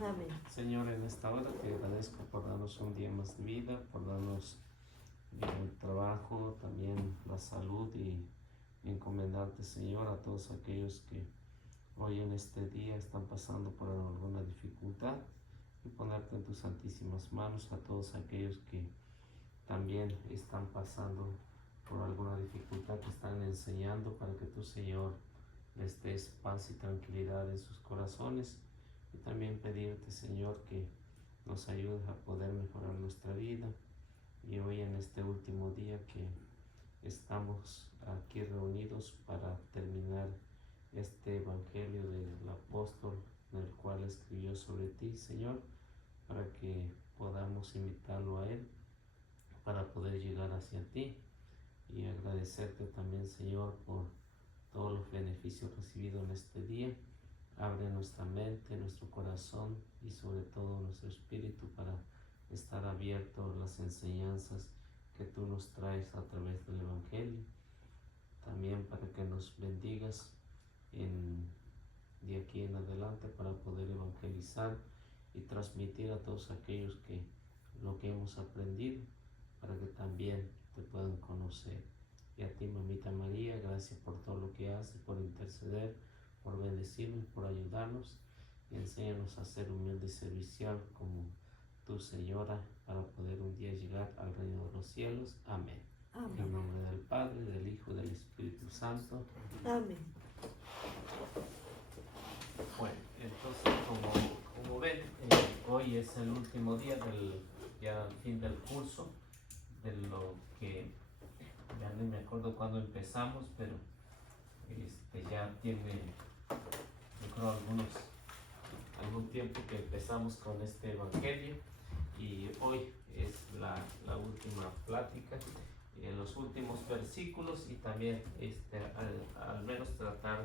Amén. Señor, en esta hora te agradezco por darnos un día más de vida, por darnos el trabajo, también la salud y encomendarte, Señor, a todos aquellos que hoy en este día están pasando por alguna dificultad y ponerte en tus santísimas manos a todos aquellos que también están pasando por alguna dificultad, que están enseñando para que tú, Señor, les des paz y tranquilidad en sus corazones. Y también pedirte, Señor, que nos ayudes a poder mejorar nuestra vida. Y hoy en este último día que estamos aquí reunidos para terminar este evangelio del apóstol en el cual escribió sobre ti, Señor, para que podamos imitarlo a él, para poder llegar hacia ti y agradecerte también, Señor, por todos los beneficios recibidos en este día. Abre nuestra mente, nuestro corazón y sobre todo nuestro espíritu para estar abierto a las enseñanzas que tú nos traes a través del Evangelio. También para que nos bendigas de aquí en adelante para poder evangelizar y transmitir a todos aquellos que lo que hemos aprendido, para que también te puedan conocer. Y a ti, mamita María, gracias por todo lo que haces, por interceder, por bendecirnos, por ayudarnos, y enséñanos a ser humilde y servicial como tu Señora, para poder un día llegar al reino de los cielos. Amén. Amén. En nombre del Padre, del Hijo y del Espíritu Santo. Amén. Bueno, entonces como ven, hoy es el último día ya al fin del curso, de lo que ya no me acuerdo cuándo empezamos, pero ya tiene, yo creo, algún tiempo que empezamos con este evangelio, y hoy es la última plática, los últimos versículos, y también al menos tratar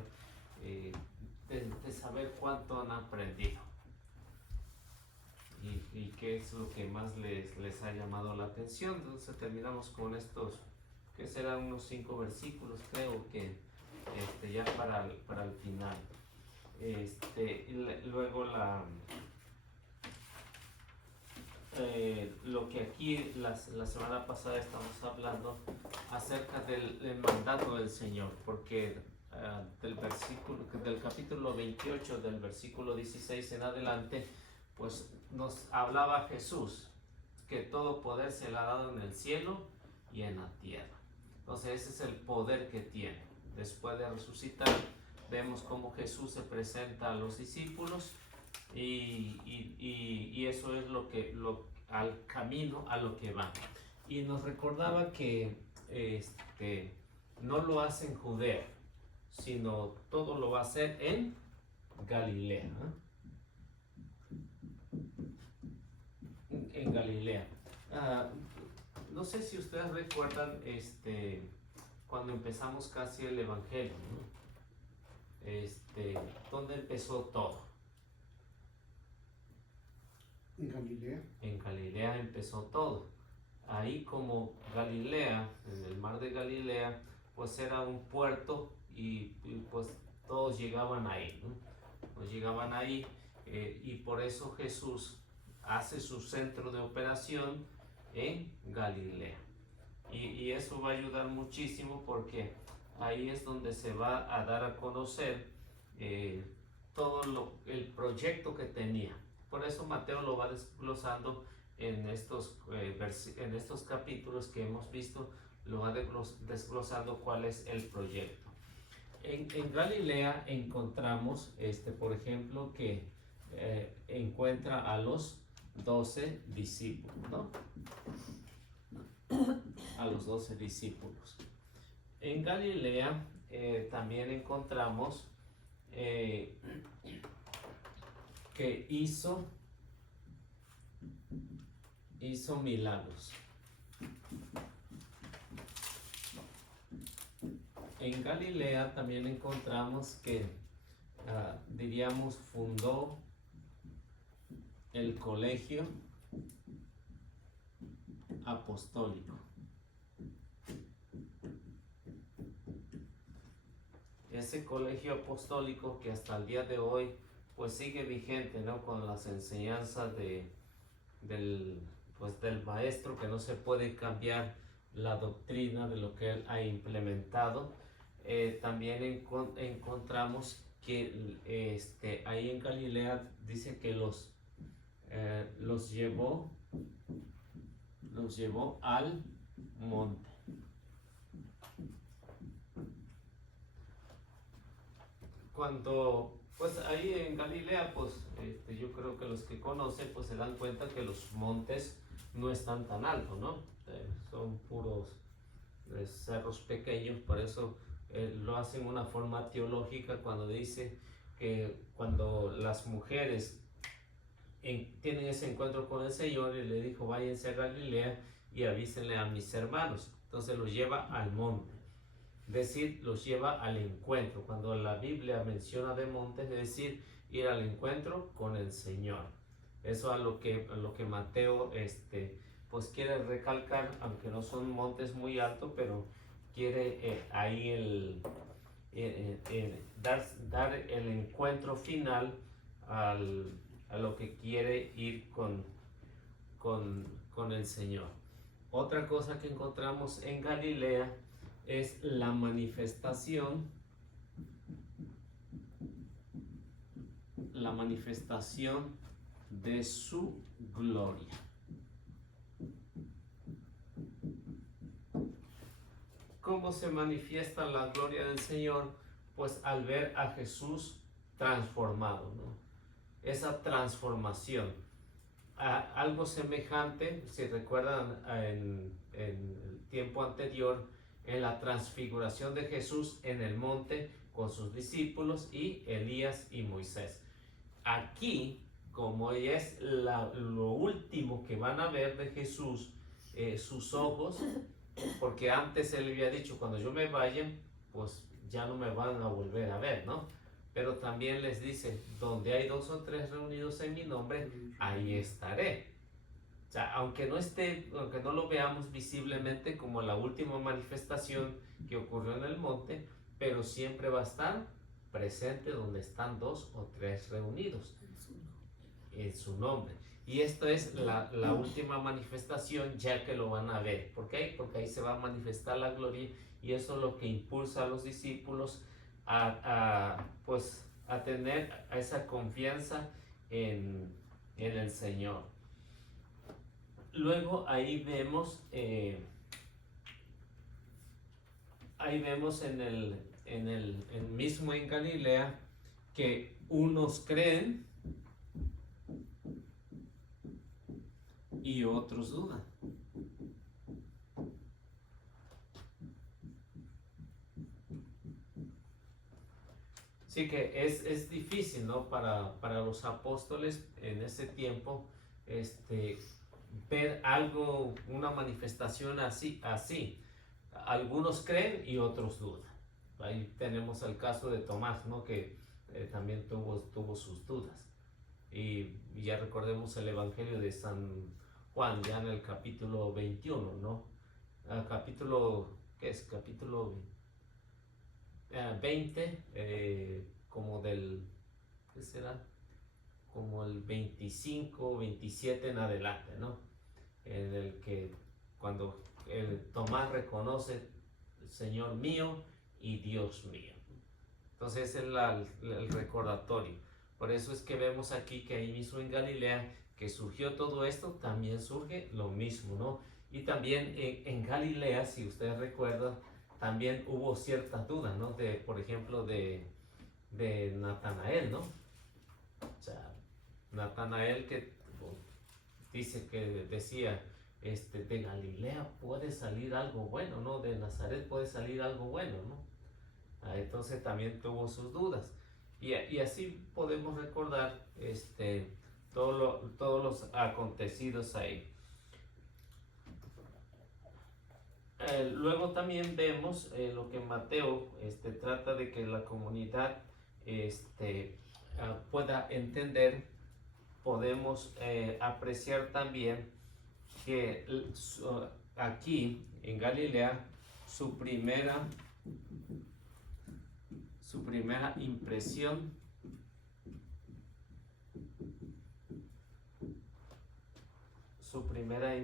de saber cuánto han aprendido y qué es lo que más les ha llamado la atención. Entonces terminamos con estos, que serán unos 5 versículos, creo que ya para el final. Luego lo que aquí la semana pasada estamos hablando acerca del mandato del Señor, porque del capítulo 28, del versículo 16 en adelante, pues nos hablaba Jesús que todo poder se le ha dado en el cielo y en la tierra. Entonces ese es el poder que tiene. Después de resucitar, vemos cómo Jesús se presenta a los discípulos, y eso es al camino a lo que va. Y nos recordaba que no lo hace en Judea, sino todo lo va a hacer en Galilea. En Galilea. No sé si ustedes recuerdan cuando empezamos casi el evangelio, ¿no? ¿Dónde empezó todo? En Galilea. En Galilea empezó todo. Ahí, como Galilea, en el mar de Galilea, pues era un puerto, y pues todos llegaban ahí, ¿no? Pues llegaban ahí, y por eso Jesús hace su centro de operación en Galilea. Y eso va a ayudar muchísimo, porque ahí es donde se va a dar a conocer todo el proyecto que tenía. Por eso Mateo lo va desglosando en estos capítulos que hemos visto, lo va desglosando cuál es el proyecto. En Galilea encontramos, por ejemplo, que encuentra a los 12 discípulos, ¿no? A los 12 discípulos. En Galilea también encontramos que hizo milagros. En Galilea también encontramos que, diríamos, fundó el colegio apostólico. Ese colegio apostólico que hasta el día de hoy pues sigue vigente, ¿no? Con las enseñanzas del, pues, del maestro, que no se puede cambiar la doctrina de lo que él ha implementado. También encontramos que ahí en Galilea dice que los llevó al monte. Cuando, pues ahí en Galilea, pues yo creo que los que conocen, pues se dan cuenta que los montes no están tan altos, ¿no? Son puros cerros pequeños, por eso lo hacen de una forma teológica cuando dice que cuando las mujeres tienen ese encuentro con el Señor y le dijo, váyanse a Galilea y avísenle a mis hermanos. Entonces los lleva al monte. Es decir, los lleva al encuentro. Cuando la Biblia menciona de montes, es decir, ir al encuentro con el Señor. Eso a lo que Mateo pues quiere recalcar, aunque no son montes muy altos, pero quiere ahí dar el encuentro final a lo que quiere ir con el Señor. Otra cosa que encontramos en Galilea es la manifestación de su gloria. ¿Cómo se manifiesta la gloria del Señor? Pues al ver a Jesús transformado, ¿no? Esa transformación. Algo semejante, si recuerdan en el tiempo anterior, en la transfiguración de Jesús en el monte con sus discípulos y Elías y Moisés. Aquí, como es lo último que van a ver de Jesús, sus ojos, porque antes él había dicho, cuando yo me vaya, pues ya no me van a volver a ver, ¿no? Pero también les dice, donde hay 2 o 3 reunidos en mi nombre, ahí estaré. O sea, aunque no lo veamos visiblemente como la última manifestación que ocurrió en el monte, pero siempre va a estar presente donde están 2 o 3 reunidos en su nombre. Y esto es la última manifestación, ya que lo van a ver. ¿Por qué? Porque ahí se va a manifestar la gloria, y eso es lo que impulsa a los discípulos a tener esa confianza en el Señor. Luego ahí vemos mismo en Galilea, que unos creen y otros dudan. Sí que es difícil, ¿no? Para los apóstoles en ese tiempo, ver algo, una manifestación así. Algunos creen y otros dudan. Ahí tenemos el caso de Tomás, ¿no? Que también tuvo sus dudas. Y ya recordemos el Evangelio de San Juan, ya en el capítulo 21, ¿no? ¿Qué es? Capítulo 20, como del, ¿qué será? Como el 25, 27 en adelante, ¿no? En el que cuando Tomás reconoce, Señor mío y Dios mío. Entonces es el recordatorio. Por eso es que vemos aquí que ahí mismo en Galilea, que surgió todo esto, también surge lo mismo, ¿no? Y también en Galilea, si ustedes recuerdan, también hubo ciertas dudas, ¿no? Por ejemplo, de Natanael, ¿no? O sea, Natanael que decía, de Galilea puede salir algo bueno, ¿no? De Nazaret puede salir algo bueno, ¿no? Entonces también tuvo sus dudas. Y así podemos recordar todos los acontecidos ahí. Luego también vemos lo que Mateo trata de que la comunidad pueda entender. Podemos apreciar también que aquí en Galilea su primera impresión su primera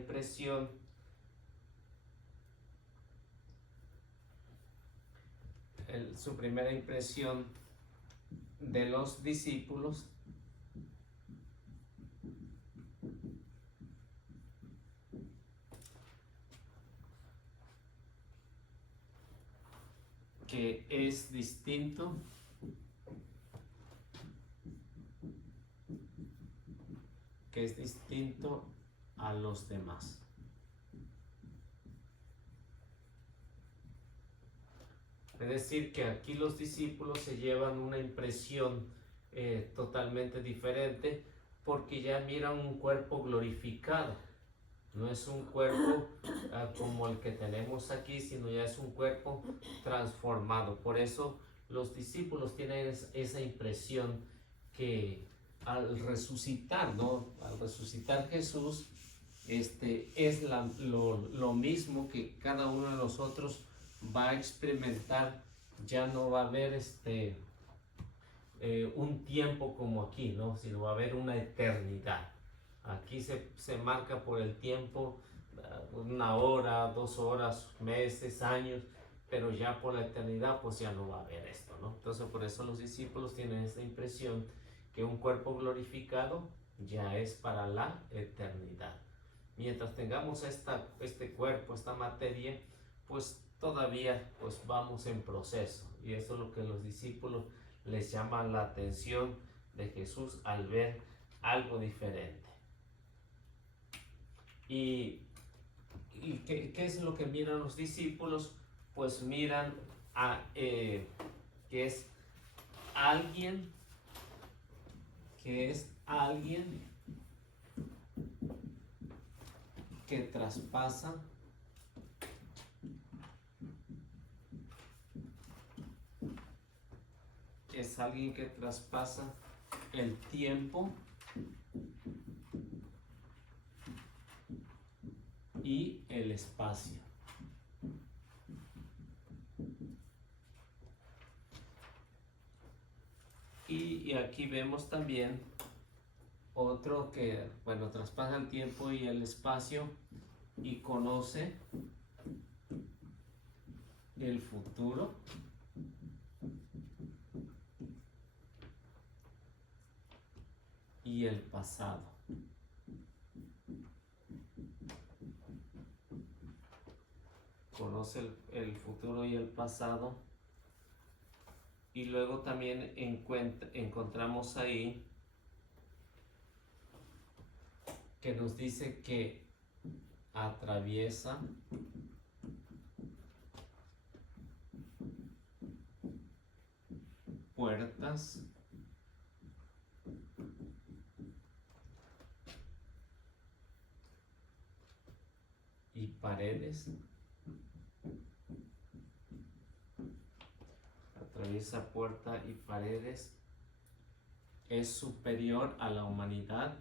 impresión de los discípulos que es distinto a los demás. Es decir, que aquí los discípulos se llevan una impresión totalmente diferente, porque ya miran un cuerpo glorificado. No es un cuerpo como el que tenemos aquí, sino ya es un cuerpo transformado. Por eso los discípulos tienen esa impresión que al resucitar, ¿no? Al resucitar Jesús, es lo mismo que cada uno de nosotros va a experimentar. Ya no va a haber un tiempo como aquí, ¿no? Sino va a haber una eternidad. Aquí se marca por el tiempo, 1 hora, 2 horas, meses, años, pero ya por la eternidad pues ya no va a haber esto, ¿no? Entonces por eso los discípulos tienen esta impresión que un cuerpo glorificado ya es para la eternidad. Mientras tengamos este cuerpo, esta materia, pues todavía pues vamos en proceso, y eso es lo que los discípulos les llama la atención de Jesús al ver algo diferente. ¿Y qué es lo que miran los discípulos? Pues miran que es alguien que traspasa el tiempo y el espacio. Y aquí vemos también otro que, bueno, traspasa el tiempo y el espacio y conoce el futuro y el pasado. Conoce el futuro y el pasado. Y luego también encontramos ahí que nos dice que atraviesa puertas y paredes. Atraviesa puertas y paredes. Es superior a la humanidad.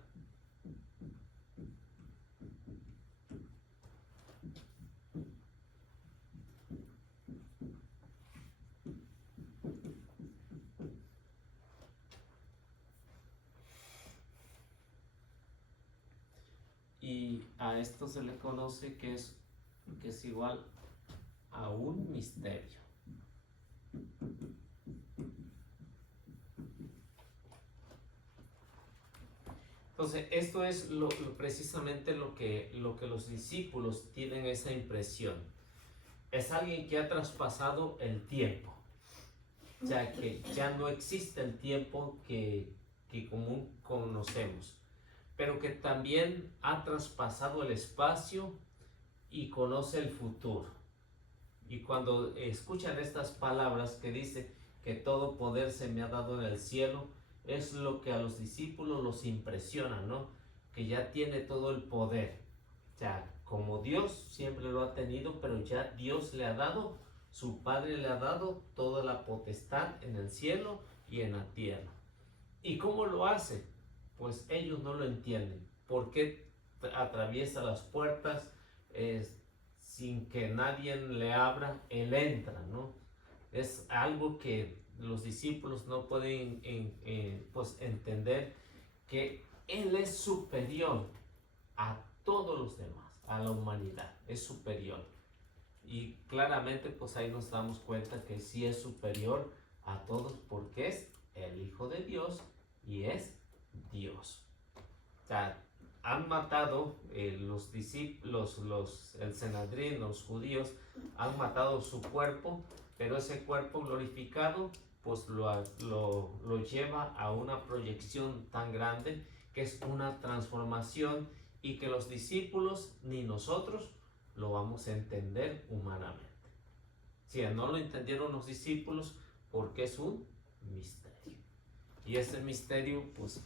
Y a esto se le conoce que es igual a un misterio. Entonces, esto es precisamente lo que los discípulos tienen esa impresión. Es alguien que ha traspasado el tiempo. O sea, que ya no existe el tiempo que común conocemos, pero que también ha traspasado el espacio y conoce el futuro. Y cuando escuchan estas palabras que dice que todo poder se me ha dado en el cielo, es lo que a los discípulos los impresiona, ¿no? Que ya tiene todo el poder. O sea, como Dios siempre lo ha tenido, pero ya Dios le ha dado, su Padre le ha dado toda la potestad en el cielo y en la tierra. ¿Y cómo lo hace? Pues ellos no lo entienden. ¿Por qué atraviesa las puertas sin que nadie le abra? Él entra, ¿no? Es algo que los discípulos no pueden pues entender, que Él es superior a todos los demás, a la humanidad, es superior. Y claramente pues ahí nos damos cuenta que sí es superior a todos porque es el Hijo de Dios y es Dios. O sea, han matado los discípulos, el Sanedrín, los judíos, han matado su cuerpo, pero ese cuerpo glorificado pues lo lleva a una proyección tan grande que es una transformación y que los discípulos ni nosotros lo vamos a entender humanamente. Si no lo entendieron los discípulos porque es un misterio. Y ese misterio pues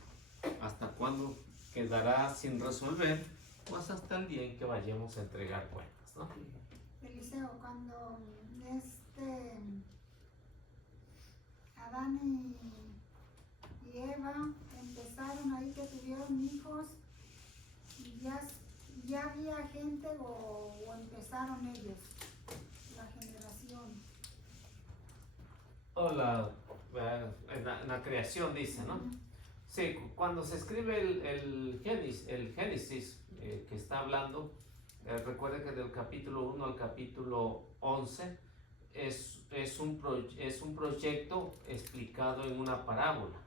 hasta cuándo quedará sin resolver, pues hasta el día en que vayamos a entregar cuentas, ¿no? Eliseo, cuando Adán y Eva empezaron ahí que tuvieron hijos, y ya había gente o empezaron ellos, la generación. O en la creación dice, ¿no? Sí, cuando se escribe el Génesis que está hablando, recuerda que del capítulo 1 al capítulo 11 es un proyecto explicado en una parábola.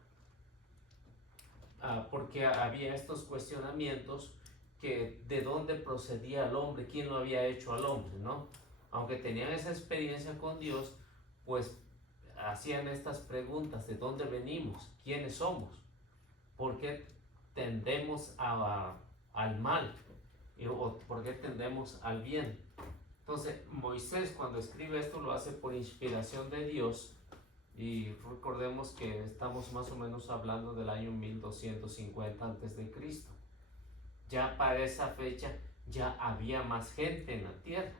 Porque había estos cuestionamientos que de dónde procedía el hombre, quién lo había hecho al hombre, ¿no? Aunque tenían esa experiencia con Dios, pues hacían estas preguntas: ¿de dónde venimos? ¿Quiénes somos? ¿Por qué tendemos al mal? ¿O por qué tendemos al bien? Entonces Moisés, cuando escribe esto, lo hace por inspiración de Dios. Y recordemos que estamos más o menos hablando del año 1250 antes de Cristo. Ya para esa fecha ya había más gente en la tierra.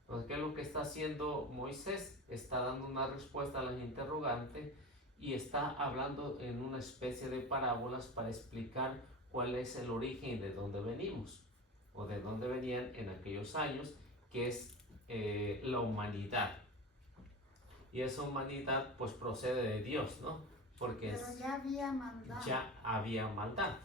Entonces, ¿qué es lo que está haciendo Moisés? Está dando una respuesta a la interrogante y está hablando en una especie de parábolas para explicar cuál es el origen de dónde venimos o de dónde venían en aquellos años, que es la humanidad. Y esa humanidad pues procede de Dios, ¿no? Porque pero ya había maldad. Ya había maldad.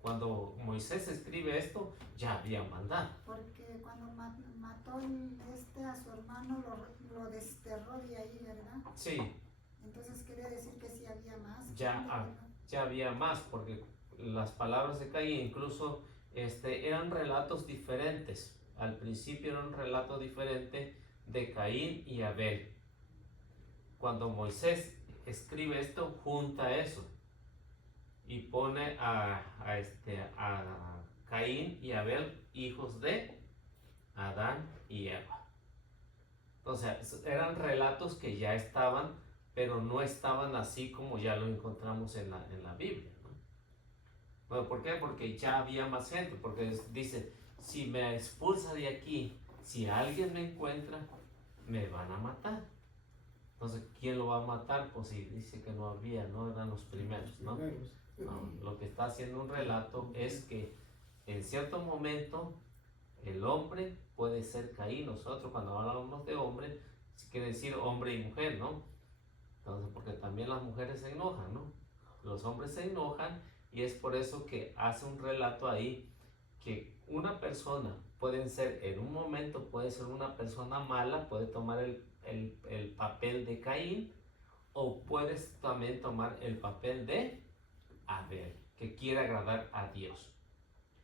Cuando Moisés escribe esto, ya había maldad. Porque cuando mató a su hermano, lo desterró de ahí, ¿verdad? Sí. Entonces quiere decir que sí había más. Ya había más, porque las palabras de Caín incluso eran relatos diferentes. Al principio era un relato diferente de Caín y Abel. Cuando Moisés escribe esto, junta eso y pone a Caín y Abel, hijos de Adán y Eva. Entonces eran relatos que ya estaban, pero no estaban así como ya lo encontramos en la Biblia, ¿no? Bueno, ¿por qué? Porque ya había más gente, porque dice: si me expulsa de aquí, si alguien me encuentra, me van a matar. Entonces, ¿quién lo va a matar? Pues si dice que no había, no eran los primeros, ¿no? No, lo que está haciendo un relato es que en cierto momento el hombre puede ser Caín. Nosotros cuando hablamos de hombre, quiere decir hombre y mujer, ¿no? Entonces, porque también las mujeres se enojan, ¿no? Los hombres se enojan y es por eso que hace un relato ahí que una persona puede ser, en un momento puede ser una persona mala, puede tomar el papel de Caín, o puedes también tomar el papel de Abel, que quiere agradar a Dios.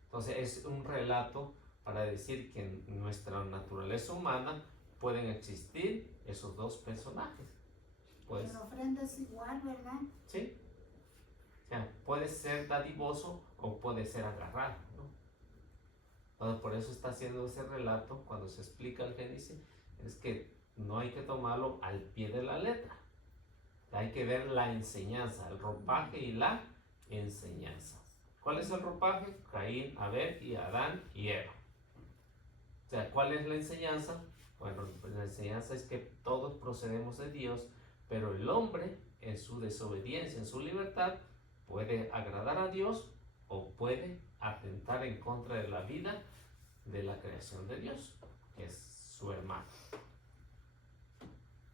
Entonces es un relato para decir que en nuestra naturaleza humana pueden existir esos dos personajes. Pues, pero ofrenda es igual, ¿verdad? Sí. O sea, puede ser dadivoso o puede ser agarrado, ¿no? Entonces, por eso está haciendo ese relato cuando se explica el Génesis, es que no hay que tomarlo al pie de la letra. Hay que ver la enseñanza, el ropaje y la enseñanza. ¿Cuál es el ropaje? Caín, Abel y Adán y Eva. O sea, ¿cuál es la enseñanza? Bueno, pues la enseñanza es que todos procedemos de Dios, pero el hombre en su desobediencia, en su libertad, puede agradar a Dios o puede atentar en contra de la vida de la creación de Dios, que es su hermano.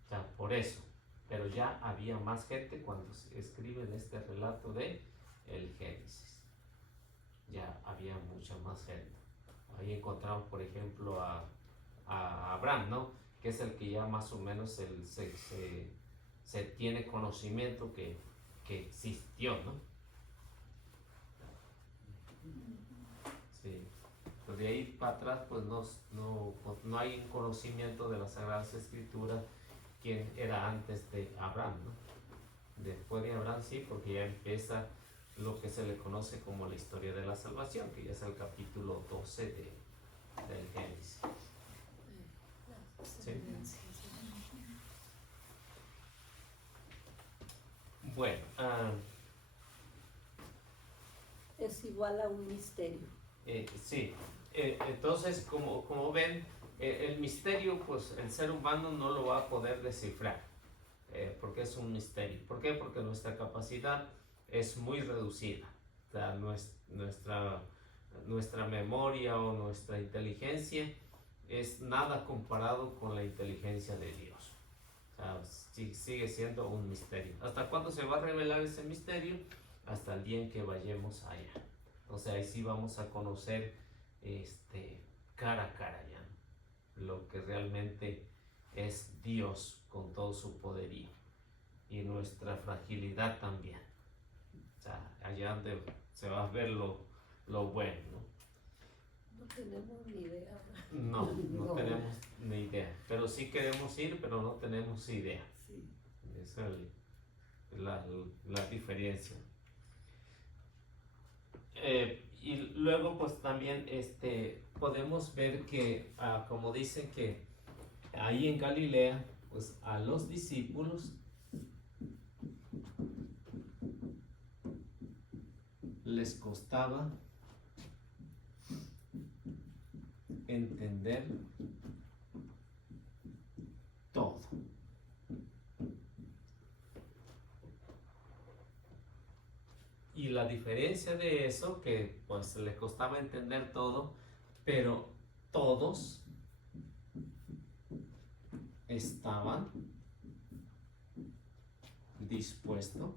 O sea, por eso. Pero ya había más gente cuando se escribe en este relato de el Génesis. ya había mucha más gente. Ahí encontramos, por ejemplo, a Abraham, ¿no? Que es el que ya más o menos se tiene conocimiento que existió, ¿no? Sí. Pues de ahí para atrás, pues no hay un conocimiento de las Sagradas Escrituras quién era antes de Abraham, ¿no? Después de Abraham sí, porque ya empieza lo que se le conoce como la historia de la salvación, que ya es el capítulo 12 del Génesis. ¿Sí? Bueno, es igual a un misterio. sí. Entonces, como ven, el misterio, pues el ser humano no lo va a poder descifrar, porque es un misterio. ¿Por qué? Porque nuestra capacidad es muy reducida. O sea, nuestra memoria o nuestra inteligencia es nada comparado con la inteligencia de Dios. O sea, sigue siendo un misterio. ¿Hasta cuándo se va a revelar ese misterio? Hasta el día en que vayamos allá. O sea, ahí sí vamos a conocer cara a cara ya, ¿no? Lo que realmente es Dios con todo su poderío y nuestra fragilidad también. O sea, allá donde se va a ver lo bueno, ¿no? No tenemos ni idea. No tenemos ni idea, pero sí queremos ir, pero no tenemos idea. Sí. Esa es la diferencia. Y luego pues también podemos ver que, como dicen que ahí en Galilea, pues a los discípulos les costaba entender todo. Y la diferencia de eso, que pues les costaba entender todo, pero todos estaban dispuestos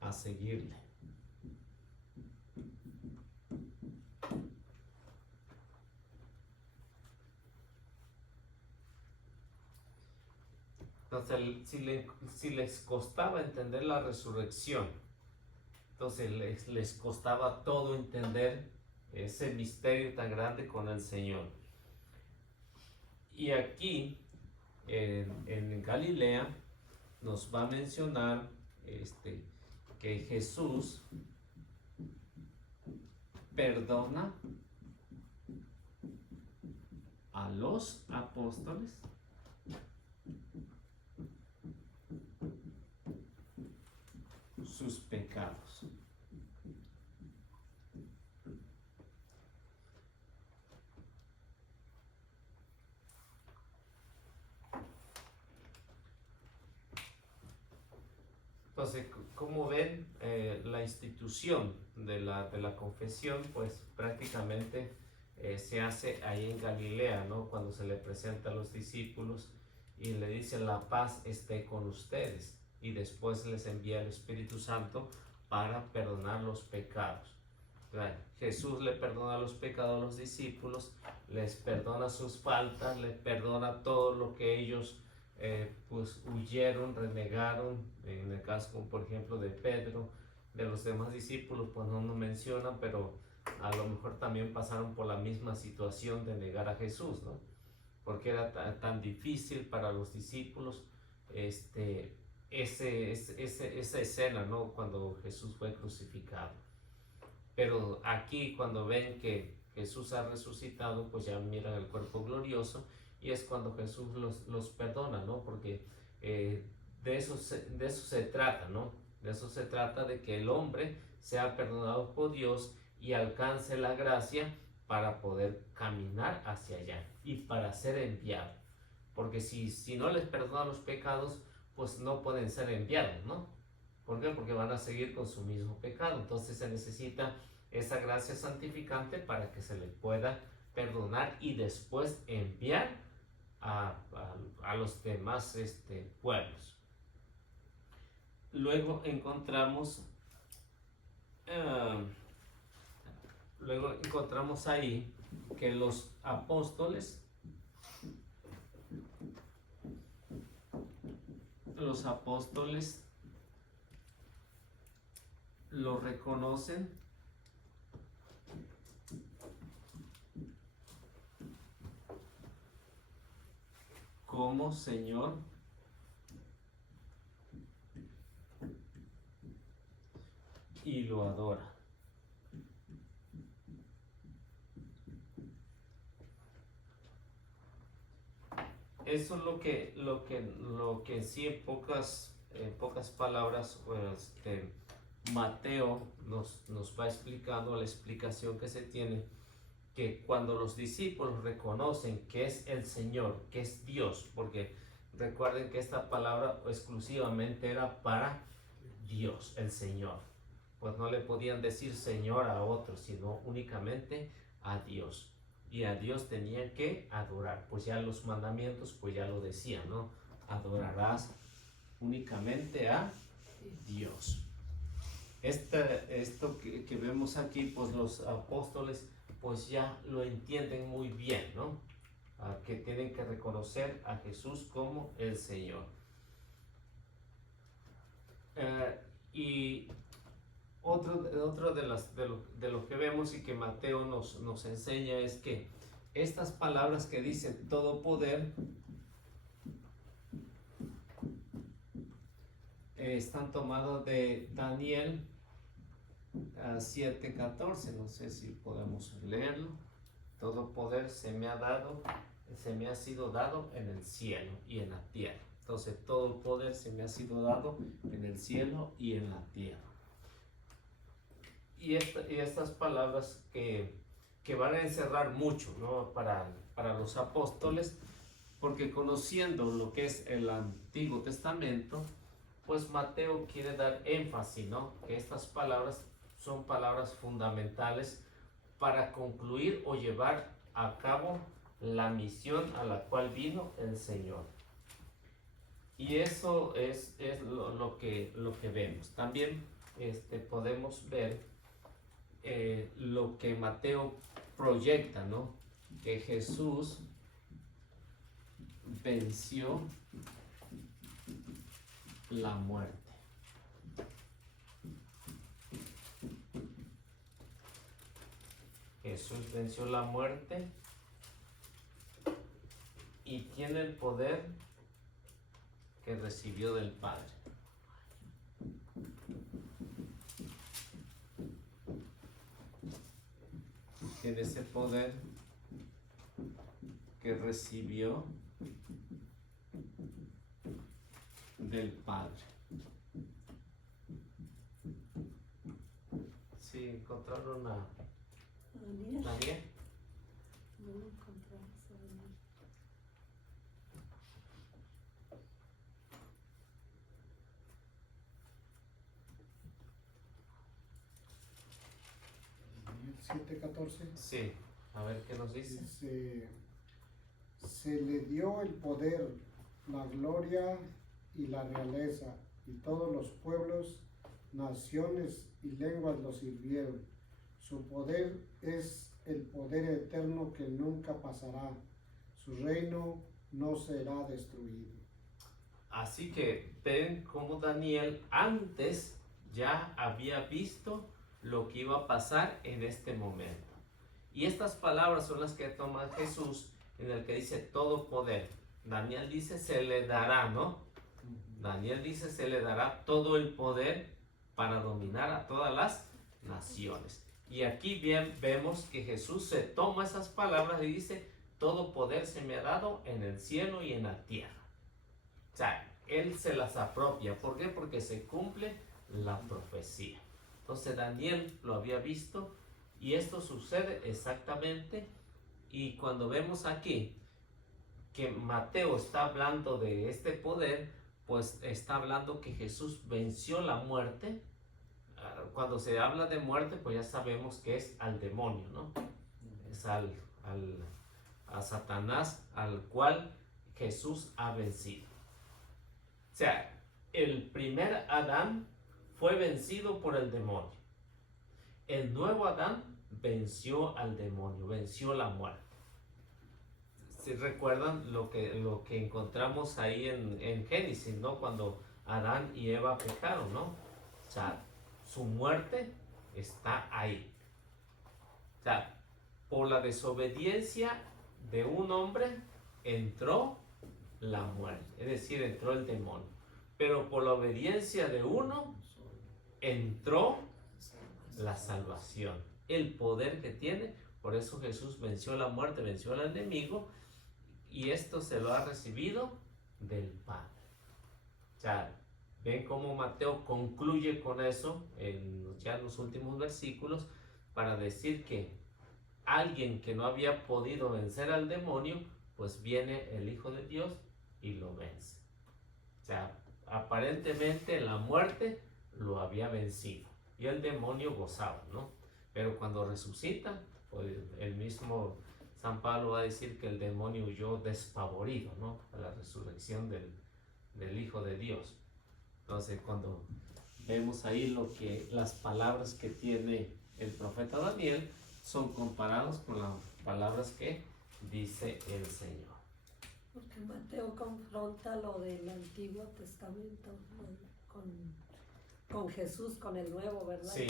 a seguirle. Entonces, si les costaba entender la resurrección, entonces les costaba todo entender ese misterio tan grande con el Señor. Y aquí, en Galilea, nos va a mencionar que Jesús perdona a los apóstoles sus pecados. Entonces, como ven, la institución de la confesión, pues prácticamente se hace ahí en Galilea, ¿no? Cuando se le presenta a los discípulos y le dice: la paz esté con ustedes. Y después les envía el Espíritu Santo para perdonar los pecados. Jesús le perdona los pecados a los discípulos, les perdona sus faltas, les perdona todo lo que ellos pues huyeron, renegaron. En el caso, como por ejemplo de Pedro, de los demás discípulos, pues no nos mencionan, pero a lo mejor también pasaron por la misma situación de negar a Jesús, ¿no? Porque era tan difícil para los discípulos esa escena, ¿no? Cuando Jesús fue crucificado. Pero aquí, cuando ven que Jesús ha resucitado, pues ya miran el cuerpo glorioso, y es cuando Jesús los perdona, ¿no? Porque de eso se trata, ¿no? De eso se trata, de que el hombre sea perdonado por Dios y alcance la gracia para poder caminar hacia allá y para ser enviado. Porque si no les perdona los pecados, pues no pueden ser enviados, ¿no? ¿Por qué? Porque van a seguir con su mismo pecado. Entonces se necesita esa gracia santificante para que se les pueda perdonar y después enviar a los demás pueblos. luego encontramos ahí que los apóstoles lo reconocen como Señor y lo adora. Eso es lo que sí en pocas palabras, pues, Mateo nos va explicando la explicación que se tiene, que cuando los discípulos reconocen que es el Señor, que es Dios, porque recuerden que esta palabra exclusivamente era para Dios, el Señor, pues no le podían decir Señor a otros, sino únicamente a Dios. Y a Dios tenían que adorar, pues ya los mandamientos pues ya lo decían, ¿no? Adorarás únicamente a Dios. Esto que vemos aquí, pues los apóstoles pues ya lo entienden muy bien, ¿no? Que tienen que reconocer a Jesús como el Señor. Y otro de lo que vemos y que Mateo nos enseña es que estas palabras que dicen todo poder están tomadas de Daniel 7:14. No sé si podemos leerlo. Todo poder se me ha sido dado en el cielo y en la tierra. Entonces todo poder se me ha sido dado en el cielo y en la tierra. Y estas palabras que van a encerrar mucho, ¿no? para los apóstoles, porque conociendo lo que es el Antiguo Testamento, pues Mateo quiere dar énfasis, ¿no? Que estas palabras son palabras fundamentales para concluir o llevar a cabo la misión a la cual vino el Señor. Y eso es lo que vemos. También podemos ver lo que Mateo proyecta, ¿no? Que Jesús venció la muerte. Jesús venció la muerte y tiene el poder que recibió del Padre. Tiene ese poder que recibió del Padre. Sí, encontraron a Daniel. No lo encontramos a Daniel. Daniel 7:14. Sí, a ver qué nos dice. Dice, se le dio el poder, la gloria y la realeza, y todos los pueblos, naciones y lenguas lo sirvieron. Su poder es el poder eterno que nunca pasará. Su reino no será destruido. Así que ven cómo Daniel antes ya había visto lo que iba a pasar en este momento. Y estas palabras son las que toma Jesús en el que dice todo poder. Daniel dice se le dará, ¿no? Daniel dice se le dará todo el poder para dominar a todas las naciones. Y aquí bien vemos que Jesús se toma esas palabras y dice todo poder se me ha dado en el cielo y en la tierra. O sea, Él se las apropia. ¿Por qué? Porque se cumple la profecía. Entonces Daniel lo había visto y esto sucede exactamente. Y cuando vemos aquí que Mateo está hablando de este poder, pues está hablando que Jesús venció la muerte. Cuando se habla de muerte, pues ya sabemos que es al demonio, ¿no? Es a Satanás al cual Jesús ha vencido. O sea, el primer Adán fue vencido por el demonio. El nuevo Adán venció al demonio, venció la muerte. Si recuerdan lo que encontramos ahí en Génesis, ¿no? Cuando Adán y Eva pecaron, ¿no? O sea, su muerte está ahí. O sea, por la desobediencia de un hombre entró la muerte, es decir, entró el demonio. Pero por la obediencia de uno entró la salvación, el poder que tiene. Por eso Jesús venció la muerte, venció al enemigo, y esto se lo ha recibido del Padre. O sea, ven cómo Mateo concluye con eso ya en los últimos versículos, para decir que alguien que no había podido vencer al demonio, pues viene el Hijo de Dios y lo vence. O sea, aparentemente la muerte lo había vencido y el demonio gozaba, ¿no? Pero cuando resucita, pues el mismo San Pablo va a decir que el demonio huyó despavorido, ¿no? A la resurrección del Hijo de Dios. Entonces, cuando vemos ahí las palabras que tiene el profeta Daniel, son comparados con las palabras que dice el Señor. Porque Mateo confronta lo del Antiguo Testamento, ¿no? con Jesús, con el Nuevo, ¿verdad? Sí.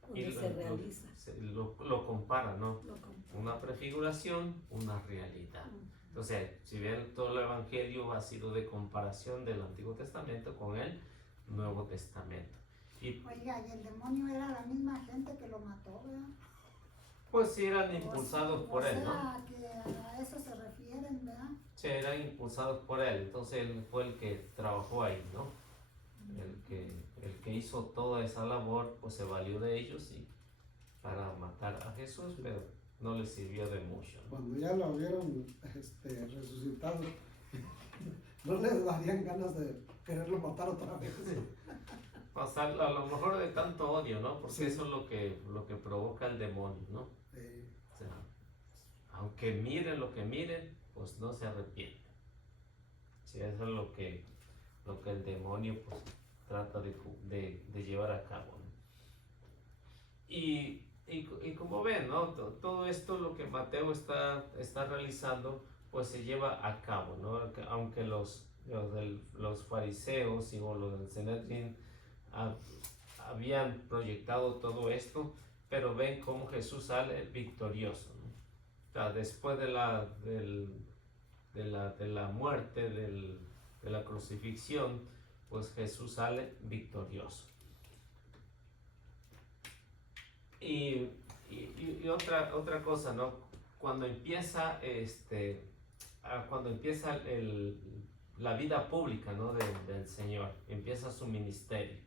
Donde se realiza. Lo compara, ¿no? Lo compara. Una prefiguración, una realidad. Entonces, si bien todo el Evangelio ha sido de comparación del Antiguo Testamento con el Nuevo Testamento. Oiga, y el demonio era la misma gente que lo mató, ¿verdad? Pues sí, eran impulsados por él, ¿no? O sea, que a eso se refieren, ¿verdad? Sí, eran impulsados por él. Entonces él fue el que trabajó ahí, ¿no? El que hizo toda esa labor, pues se valió de ellos y para matar a Jesús, pero no le sirvió de mucho, ¿no? Cuando ya lo vieron resucitado, no les darían ganas de quererlo matar otra vez. O sea, a lo mejor de tanto odio, ¿no? Porque Sí. eso es lo que provoca el demonio, ¿no? O sea, aunque miren lo que miren, pues no se arrepienten. Sí, eso es lo que el demonio pues trata de llevar a cabo, ¿no? Y como ven, ¿no? Todo esto, lo que Mateo está realizando, pues se lleva a cabo, ¿no? Aunque los fariseos y los del Sanedrín habían proyectado todo esto, pero ven cómo Jesús sale victorioso, ¿no? O sea, después de la muerte, de la crucifixión, pues Jesús sale victorioso. Y otra cosa, ¿no? Cuando empieza la vida pública, ¿no? del Señor, empieza su ministerio.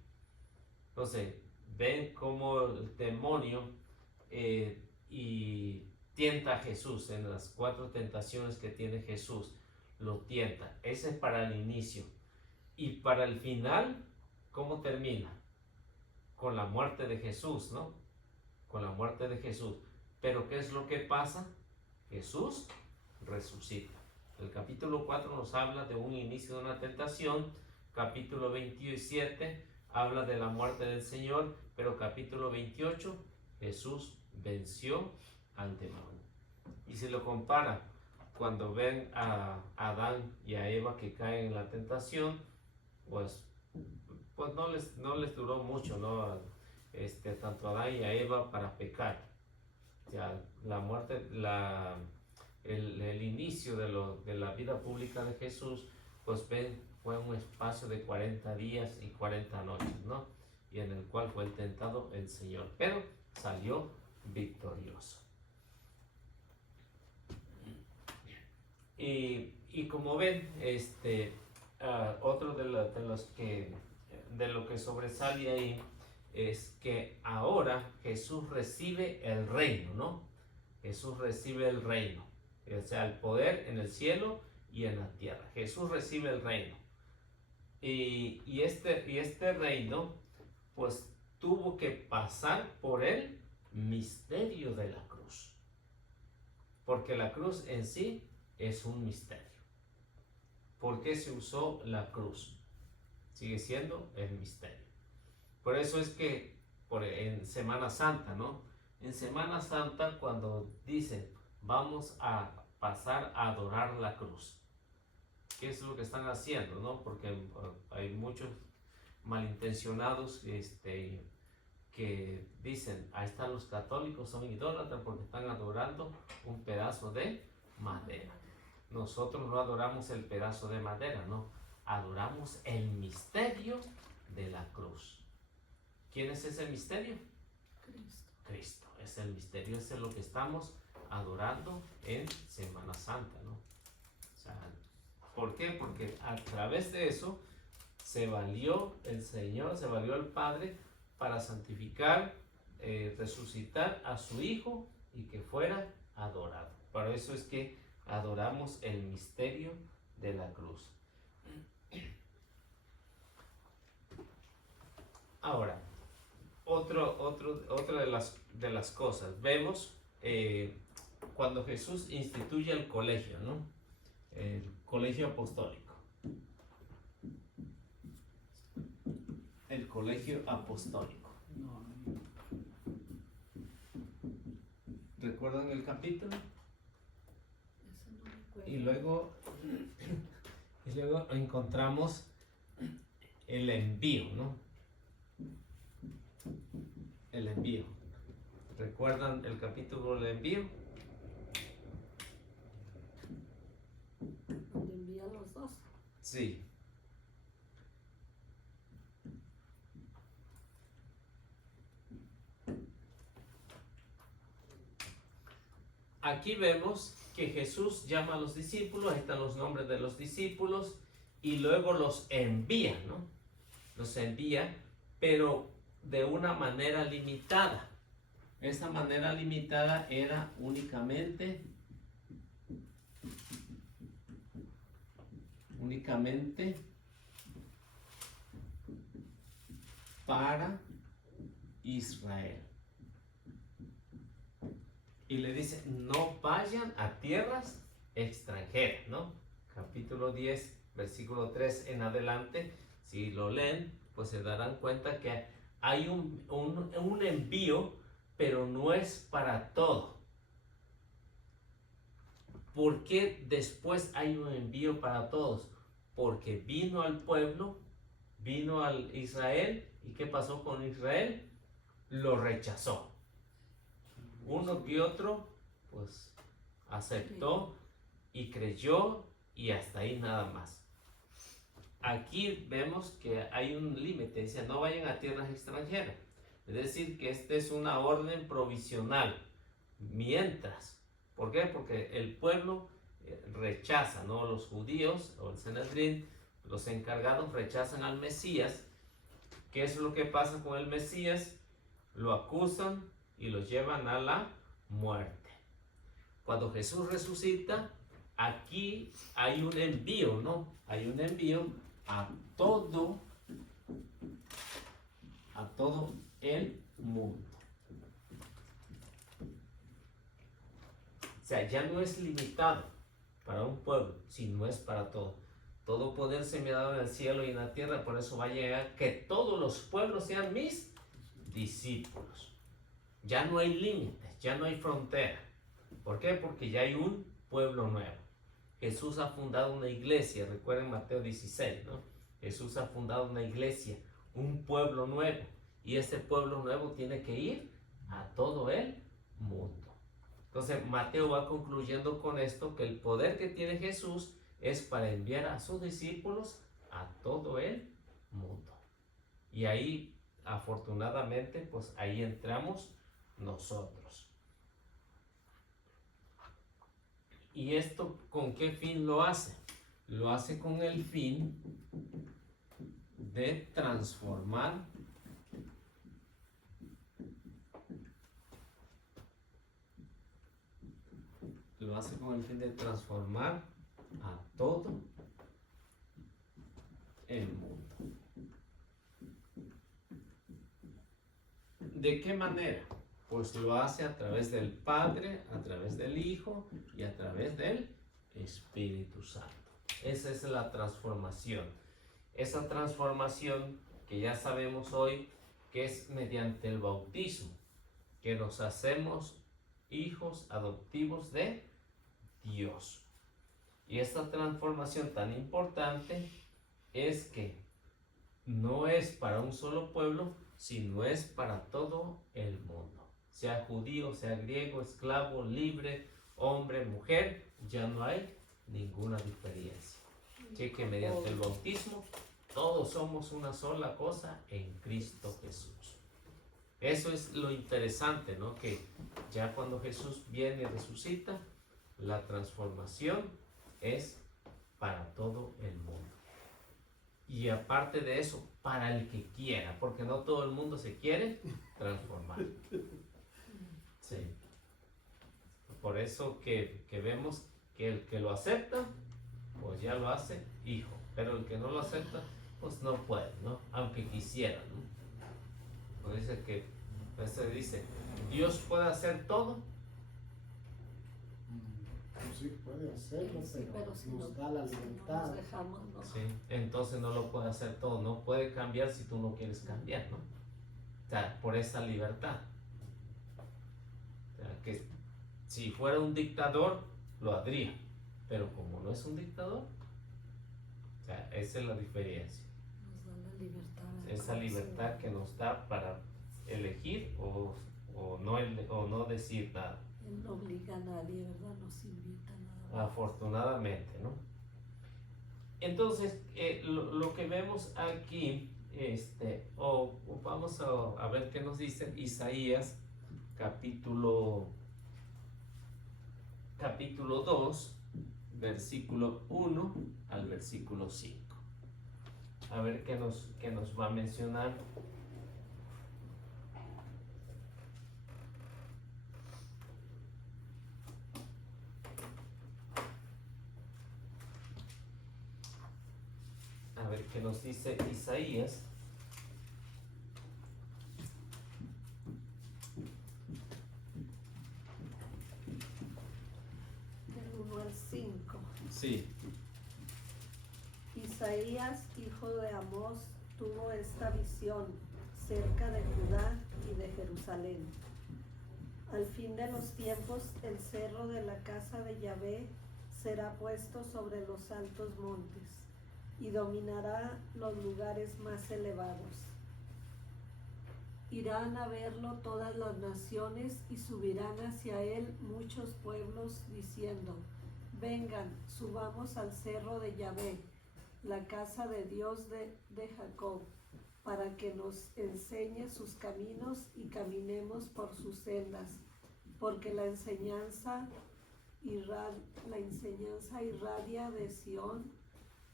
Entonces, ven cómo el demonio y tienta a Jesús en las 4 tentaciones que tiene Jesús, lo tienta. Ese es para el inicio. Y para el final, ¿cómo termina? Con la muerte de Jesús, ¿no? Con la muerte de Jesús. Pero ¿qué es lo que pasa? Jesús resucita. El capítulo 4 nos habla de un inicio de una tentación. Capítulo 27 habla de la muerte del Señor. Pero capítulo 28, Jesús venció al demonio. Y si lo compara, cuando ven a Adán y a Eva que caen en la tentación, pues no les duró mucho, ¿no? Tanto a Adán y a Eva para pecar. O sea, la muerte, el inicio de la vida pública de Jesús, pues ven, fue un espacio de 40 días y 40 noches, ¿no? Y en el cual fue tentado el Señor, pero salió victorioso. Y como ven, otro de lo que sobresale ahí es que ahora Jesús recibe el reino, ¿no? Jesús recibe el reino, o sea, el poder en el cielo y en la tierra. Jesús rcibe el reino. Y este reino, pues, tuvo que pasar por el misterio de la cruz. Porque la cruz en sí es un misterio. ¿Por qué se usó la cruz? O sigue siendo el misterio. Por eso es que en Semana Santa, ¿no? En Semana Santa, cuando dicen vamos a pasar a adorar la cruz, ¿qué es lo que están haciendo, no? Porque hay muchos malintencionados que dicen, ahí están los católicos, son idólatras porque están adorando un pedazo de madera. Nosotros no adoramos el pedazo de madera, no, adoramos el misterio de la cruz. ¿Quién es ese misterio? Cristo. Cristo, es el misterio, es lo que estamos adorando en Semana Santa, ¿no? O sea, ¿por qué? Porque a través de eso se valió el Señor, se valió el Padre para santificar, resucitar a su Hijo y que fuera adorado. Por eso es que adoramos el misterio de la cruz. Ahora, otra de las cosas, vemos cuando Jesús instituye el colegio, ¿no? El colegio apostólico. El colegio apostólico. ¿Recuerdan el capítulo? Eso no recuerdo. Y luego encontramos el envío, ¿no? El envío. ¿Recuerdan el capítulo del envío? Donde envía a los 2. Sí. Aquí vemos que Jesús llama a los discípulos, ahí están los nombres de los discípulos, y luego los envía, ¿no? Los envía, pero de una manera limitada. Esa manera limitada era únicamente para Israel. Y le dice, no vayan a tierras extranjeras, ¿no? Capítulo 10, versículo 3 en adelante, si lo leen, pues se darán cuenta que hay un envío, pero no es para todo. ¿Por qué después hay un envío para todos? Porque vino al pueblo, vino al Israel, ¿y qué pasó con Israel? Lo rechazó. Uno que otro, pues, aceptó y creyó, y hasta ahí nada más. Aquí vemos que hay un límite, dice, no vayan a tierras extranjeras. Es decir, que esta es una orden provisional. Mientras, ¿por qué? Porque el pueblo rechaza, ¿no? Los judíos, o el Sanedrín, los encargados rechazan al Mesías. ¿Qué es lo que pasa con el Mesías? Lo acusan y lo llevan a la muerte. Cuando Jesús resucita, aquí hay un envío, ¿no? Hay un envío a todo el mundo. O sea, ya no es limitado para un pueblo, sino es para todo. Todo poder se me ha dado en el cielo y en la tierra, por eso va a llegar que todos los pueblos sean mis discípulos. Ya no hay límites, ya no hay frontera. ¿Por qué? Porque ya hay un pueblo nuevo. Jesús ha fundado una iglesia, recuerden Mateo 16, ¿no? Jesús ha fundado una iglesia, un pueblo nuevo, y ese pueblo nuevo tiene que ir a todo el mundo. Entonces Mateo va concluyendo con esto, que el poder que tiene Jesús es para enviar a sus discípulos a todo el mundo. Y ahí, afortunadamente, pues ahí entramos nosotros. ¿Y esto con qué fin lo hace? Lo hace con el fin de transformar a todo el mundo. ¿De qué manera? Pues lo hace a través del Padre, a través del Hijo y a través del Espíritu Santo. Esa es la transformación. esa transformación que ya sabemos hoy que es mediante el bautismo, que nos hacemos hijos adoptivos de Dios. Y esta transformación tan importante es que no es para un solo pueblo, sino es para todo el mundo. Sea judío, sea griego, esclavo, libre, hombre, mujer, ya no hay ninguna diferencia. Así que mediante el bautismo todos somos una sola cosa en Cristo Jesús. Eso es lo interesante, ¿no? Que ya cuando Jesús viene y resucita, la transformación es para todo el mundo. Y aparte de eso, para el que quiera, porque no todo el mundo se quiere transformar. Sí. Por eso que vemos que el que lo acepta, pues ya lo hace hijo. Pero el que no lo acepta, pues no puede, ¿no? Aunque quisiera, ¿no? Pues dice que, pues se dice, Dios puede hacer todo. Pues sí, puede hacerlo, Sí, pero si nos no- da la si no libertad. nos dejamos, ¿no? Sí, entonces no lo puede hacer todo, no puede cambiar si tú no quieres cambiar, ¿no? O sea, por esa libertad. O sea, que si fuera un dictador, lo haría, pero como no es un dictador, o sea, esa es la diferencia. Nos da la libertad. Esa libertad que nos da para elegir o no decir nada. Él no obliga a nadie, ¿verdad? Nos invita nada más. Afortunadamente, ¿no? Entonces, lo que vemos aquí, vamos a ver qué nos dice Isaías capítulo 2, versículo 1 al versículo 5. A ver qué nos va a mencionar. A ver qué nos dice Isaías. Del 1 al 5. Sí. Isaías, hijo de Amós, tuvo esta visión cerca de Judá y de Jerusalén. Al fin de los tiempos, el cerro de la casa de Yahvé será puesto sobre los altos montes y dominará los lugares más elevados. Irán a verlo todas las naciones y subirán hacia él muchos pueblos diciendo: vengan, subamos al cerro de Yahvé, la casa de Dios de Jacob, para que nos enseñe sus caminos y caminemos por sus sendas, porque la enseñanza irradia de Sión,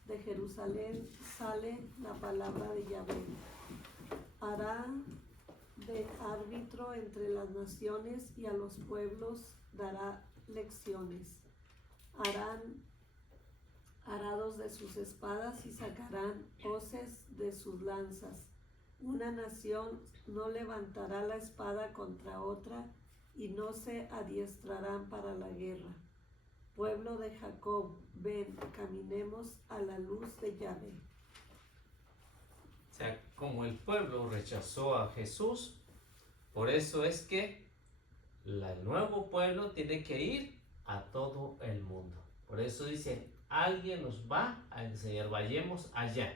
de Jerusalén sale la palabra de Yahvé. Hará de árbitro entre las naciones y a los pueblos dará lecciones. Harán arados de sus espadas y sacarán hoces de sus lanzas. Una nación no levantará la espada contra otra y no se adiestrarán para la guerra. Pueblo de Jacob, ven, caminemos a la luz de Yahvé. O sea, como el pueblo rechazó a Jesús, por eso es que el nuevo pueblo tiene que ir a todo el mundo. Por eso dice, alguien nos va a enseñar, vayamos allá.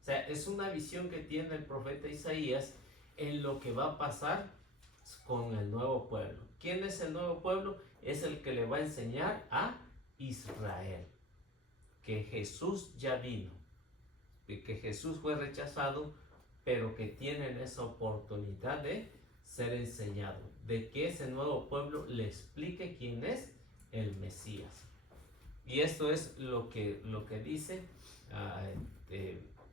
O sea, es una visión que tiene el profeta Isaías en lo que va a pasar con el nuevo pueblo. ¿Quién es el nuevo pueblo? Es el que le va a enseñar a Israel que Jesús ya vino, que Jesús fue rechazado, pero que tienen esa oportunidad de ser enseñado, de que ese nuevo pueblo le explique quién es el Mesías. Y esto es lo que dice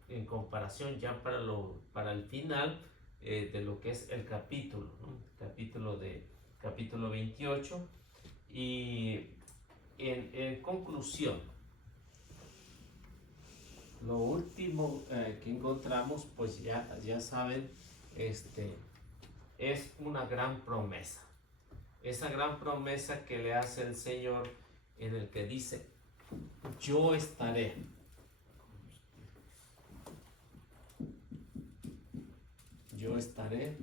en comparación ya para el final de lo que es el capítulo, ¿no? Capítulo 28. Y en conclusión, lo último que encontramos, pues ya saben, es una gran promesa. Esa gran promesa que le hace el Señor, en el que dice, yo estaré yo estaré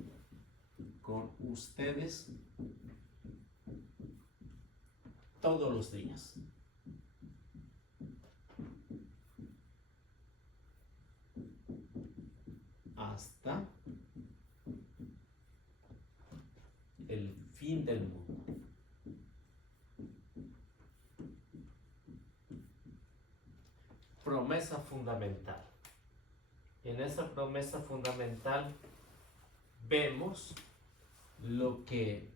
con ustedes todos los días. Hasta el fin del mundo. Promesa fundamental. En esa promesa fundamental vemos lo que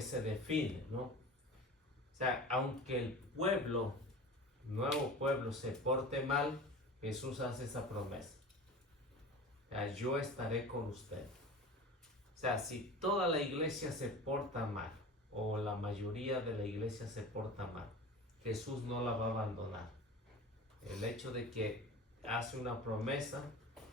se define, ¿no? O sea, aunque el pueblo, nuevo pueblo, se porte mal, Jesús hace esa promesa. O sea, yo estaré con usted. O sea, si toda la iglesia se porta mal, o la mayoría de la iglesia se porta mal, Jesús no la va a abandonar. El hecho de que hace una promesa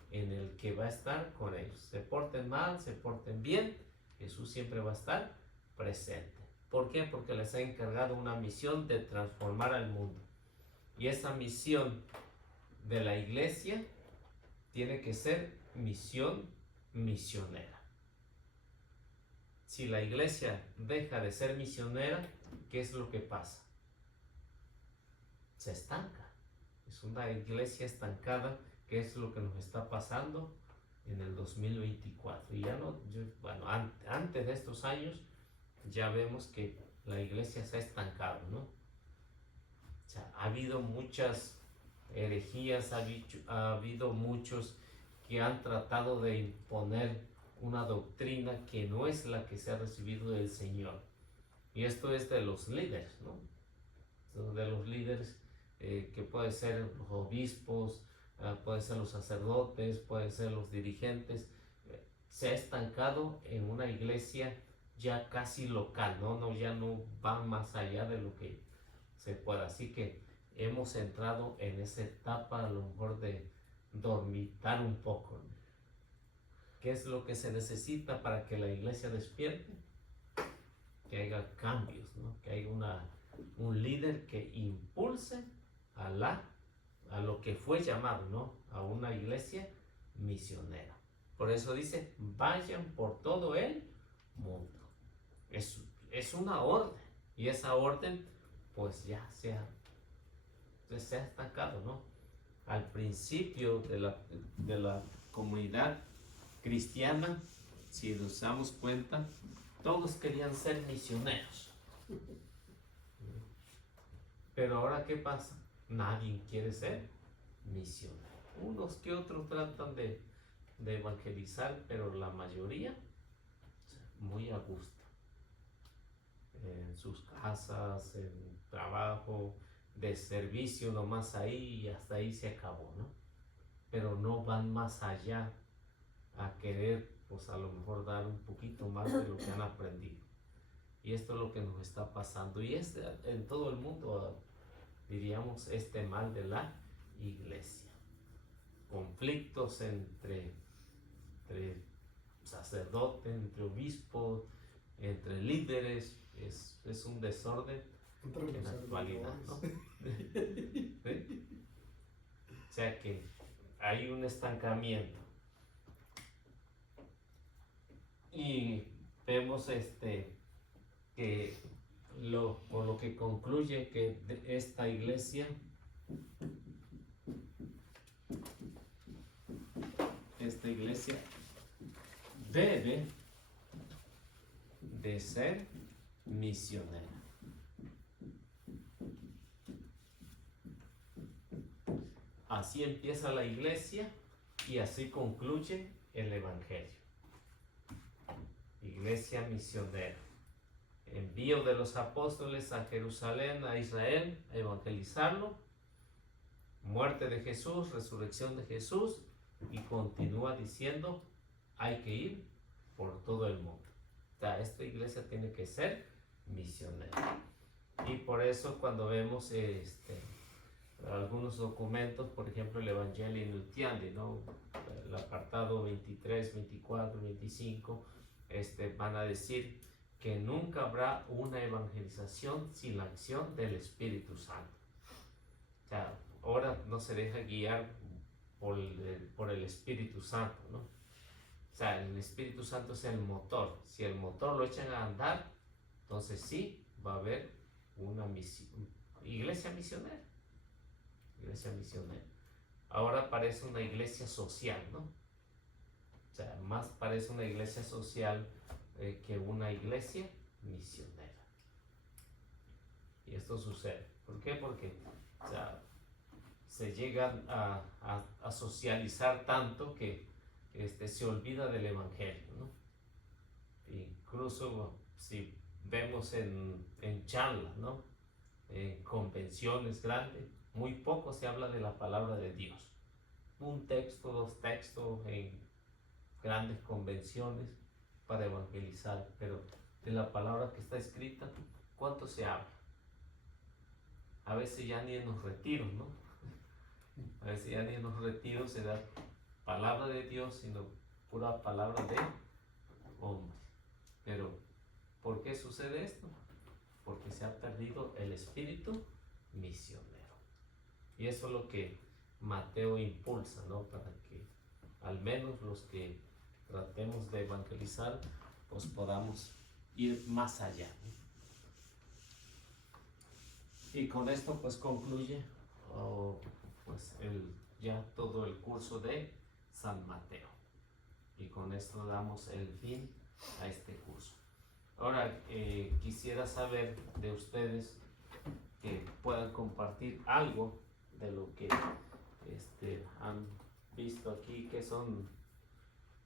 en el que va a estar con ellos. Se porten mal, se porten bien, Jesús siempre va a estar presente. ¿Por qué? Porque les ha encargado una misión de transformar al mundo. Y esa misión de la iglesia tiene que ser misión misionera. Si la iglesia deja de ser misionera, ¿qué es lo que pasa? Se estanca. Es una iglesia estancada, que es lo que nos está pasando en el 2024. Y ya no, antes de estos años, ya vemos que la iglesia se ha estancado, ¿no? O sea, ha habido muchas herejías, ha habido muchos que han tratado de imponer una doctrina que no es la que se ha recibido del Señor. Y esto es de los líderes, ¿no? De los líderes que pueden ser los obispos, pueden ser los sacerdotes, pueden ser los dirigentes. Se ha estancado en una iglesia ya casi local, ¿no? Ya no va más allá de lo que se pueda. Así que hemos entrado en esa etapa a lo mejor de dormitar un poco, ¿no? ¿Qué es lo que se necesita para que la iglesia despierte? Que haya cambios, ¿no? Que haya un líder que impulse a lo que fue llamado, ¿no? A una iglesia misionera. Por eso dice, vayan por todo el mundo. Es una orden. Y esa orden, pues ya se ha estancado, ¿no? Al principio de la comunidad cristiana, si nos damos cuenta, todos querían ser misioneros. Pero ahora, ¿qué pasa? Nadie quiere ser misionero. Unos que otros tratan de evangelizar, pero la mayoría, muy a gusto. En sus casas, en trabajo, de servicio, nomás ahí y hasta ahí se acabó, ¿no? Pero no van más allá a querer, pues a lo mejor dar un poquito más de lo que han aprendido. Y esto es lo que nos está pasando. Y es en todo el mundo, diríamos, este mal de la iglesia. Conflictos entre sacerdotes, entre obispos, entre líderes. Es un desorden en la actualidad, ¿no? ¿Sí? O sea que hay un estancamiento. Y vemos que por lo que concluye que esta iglesia debe de ser misionera. Así empieza la iglesia y así concluye el evangelio. Iglesia misionera. Envío de los apóstoles a Jerusalén, a Israel, a evangelizarlo. Muerte de Jesús, resurrección de Jesús, y continúa diciendo, hay que ir por todo el mundo. O sea, esta iglesia tiene que ser misionera. Y por eso cuando vemos algunos documentos, por ejemplo el Evangelio Nuntiandi, ¿no? El apartado 23, 24, 25, van a decir que nunca habrá una evangelización sin la acción del Espíritu Santo. O sea, ahora no se deja guiar por el Espíritu Santo, ¿no? sea, el Espíritu Santo es el motor. Si el motor lo echan a andar, entonces sí va a haber una iglesia misionera. Iglesia misionera. Ahora parece una iglesia social, ¿no? O sea, más parece una iglesia social que una iglesia misionera. Y esto sucede. ¿Por qué? Porque, o sea, se llegan a socializar tanto que se olvida del evangelio, ¿no? Incluso si vemos en charlas, ¿no? En convenciones grandes, muy poco se habla de la palabra de Dios. Un texto, dos textos en grandes convenciones para evangelizar, pero de la palabra que está escrita, ¿cuánto se habla? A veces ya ni en los retiros, ¿no? A veces ya ni en los retiros se da palabra de Dios, sino pura palabra de hombre. Pero, ¿por qué sucede esto? Porque se ha perdido el espíritu misionero. Y eso es lo que Mateo impulsa, ¿no? Para que al menos los que tratemos de evangelizar, pues podamos ir más allá, ¿no? Y con esto pues concluye pues ya todo el curso de San Mateo. Y con esto damos el fin a este curso. Ahora quisiera saber de ustedes que puedan compartir algo de lo que han visto aquí, que son,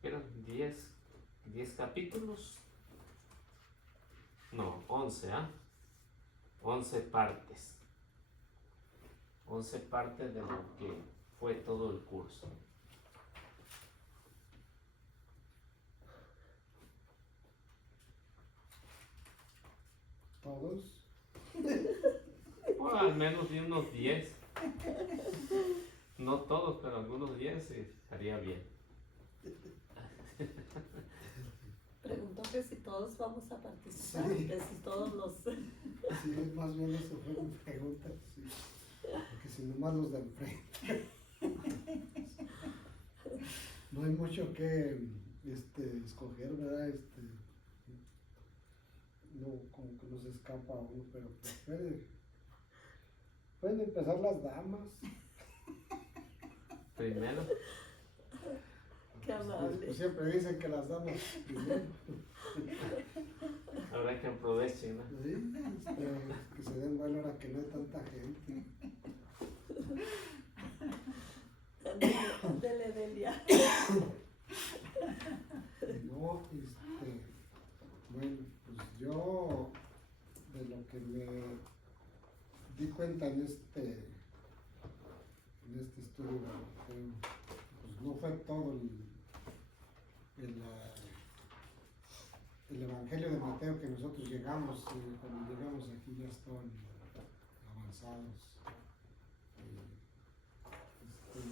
¿eran 10 capítulos? No, 11, 11 partes. 11 partes de lo que fue todo el curso. ¿Todos? Bueno, al menos de unos 10. No todos, pero algunos 10 sí, estaría bien. Preguntó que si todos vamos a participar, Sí. que si todos los... Sí, más bien eso fue una pregunta, sí. Porque si nomás los de enfrente. No hay mucho que escoger, ¿verdad? No, como que nos escapa a uno, pero pues pueden empezar las damas. Primero, Qué amable. Pues siempre dicen que las damas primero. habrá que aprovechen, ¿no? Sí, que se den valor a que no hay tanta gente. Dele, Delia. No, bueno, pues yo de lo que me di cuenta en este estudio, pues no fue todo el Evangelio de Mateo que nosotros llegamos, cuando llegamos aquí ya estaban avanzados.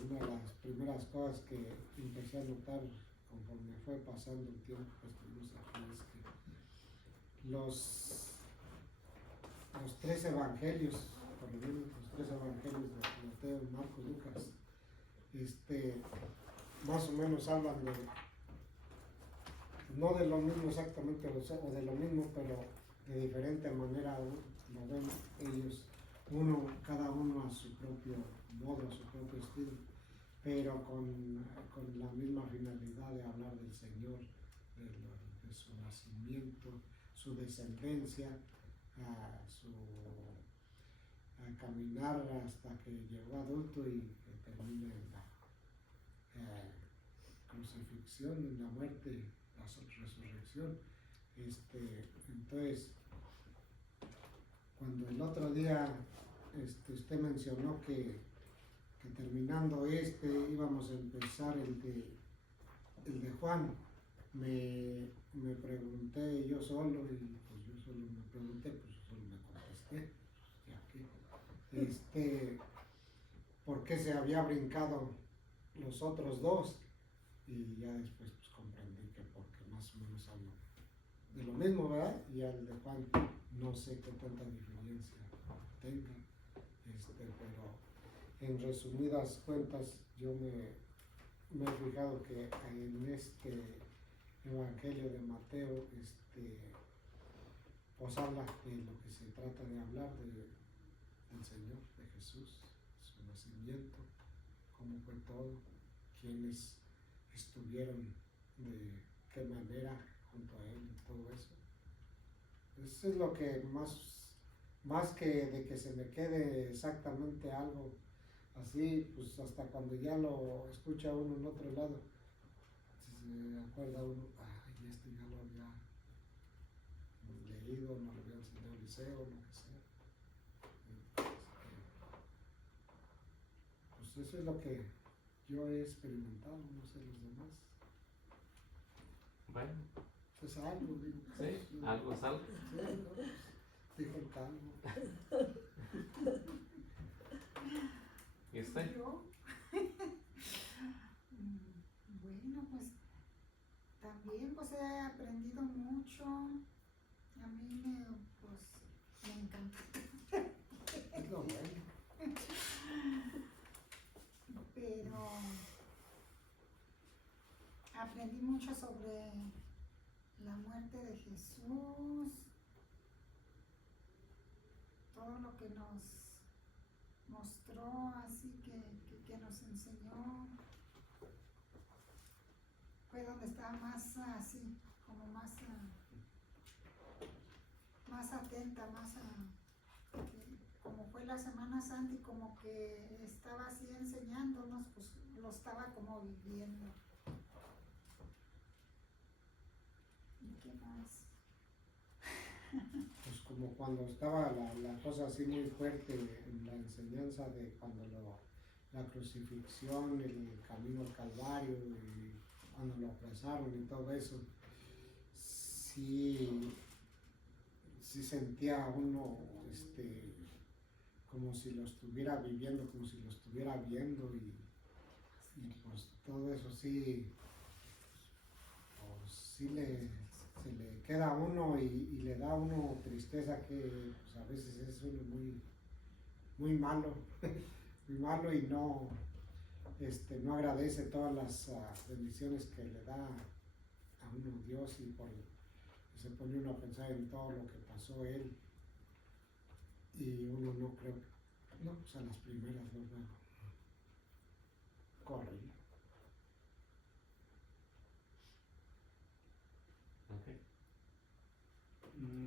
Una de las primeras cosas que empecé a notar conforme fue pasando el tiempo que estuvimos aquí es que los 3 evangelios, por lo menos los 3 evangelios de Mateo, Marcos, Lucas, más o menos hablan no de lo mismo exactamente, o de lo mismo, pero de diferente manera lo ven ellos, cada uno a su propio modo, a su propio estilo, pero con la misma finalidad de hablar del Señor, de su nacimiento, su descendencia, a caminar hasta que llegó adulto y que termina en la crucifixión, en la muerte, la resurrección. Entonces, cuando el otro día usted mencionó que terminando íbamos a empezar el de Juan, me pregunté yo solo, y pues yo solo me pregunté, pues yo solo me contesté, ya que, ¿por qué se había brincado los otros 2? Y ya después pues comprendí que porque más o menos hablo de lo mismo, ¿verdad? Y al de Juan no sé qué tanta diferencia tenga, pero en resumidas cuentas yo me he fijado que en Evangelio de Mateo, pues habla de lo que se trata de hablar del Señor, de Jesús, su nacimiento, cómo fue todo, quiénes estuvieron, de qué manera junto a él y todo eso. Eso es lo que más que de que se me quede exactamente algo así, pues hasta cuando ya lo escucha uno en otro lado, se acuerda uno, ay, esto ya lo había leído, no lo había enseñado en liceo, lo que sea. Pues eso es lo que yo he experimentado, no sé los demás. Bueno, Pues algo, digo. sí, algo es algo. Sí, no, pues, dijo el calvo. ¿Y usted? Yo, bueno, pues también pues he aprendido mucho. A mí me encanta. Es lo bueno. Pero aprendí mucho sobre la muerte de Jesús, todo lo que nos mostró, así que nos enseñó. Fue donde estaba más así, como más atenta, como fue la Semana Santa y como que estaba así enseñándonos, pues lo estaba como viviendo. ¿Y qué más? Pues como cuando estaba la cosa así muy fuerte en la enseñanza de cuando la crucifixión, el camino al Calvario, y cuando lo apresaron y todo eso, sí sentía uno como si lo estuviera viviendo, como si lo estuviera viendo y pues todo eso sí, pues sí se le queda a uno y le da a uno tristeza que pues a veces es uno muy malo, muy malo y no no agradece todas las bendiciones que le da a uno Dios y se pone uno a pensar en todo lo que pasó él y uno no creo, no, pues a las primeras no corre. Okay.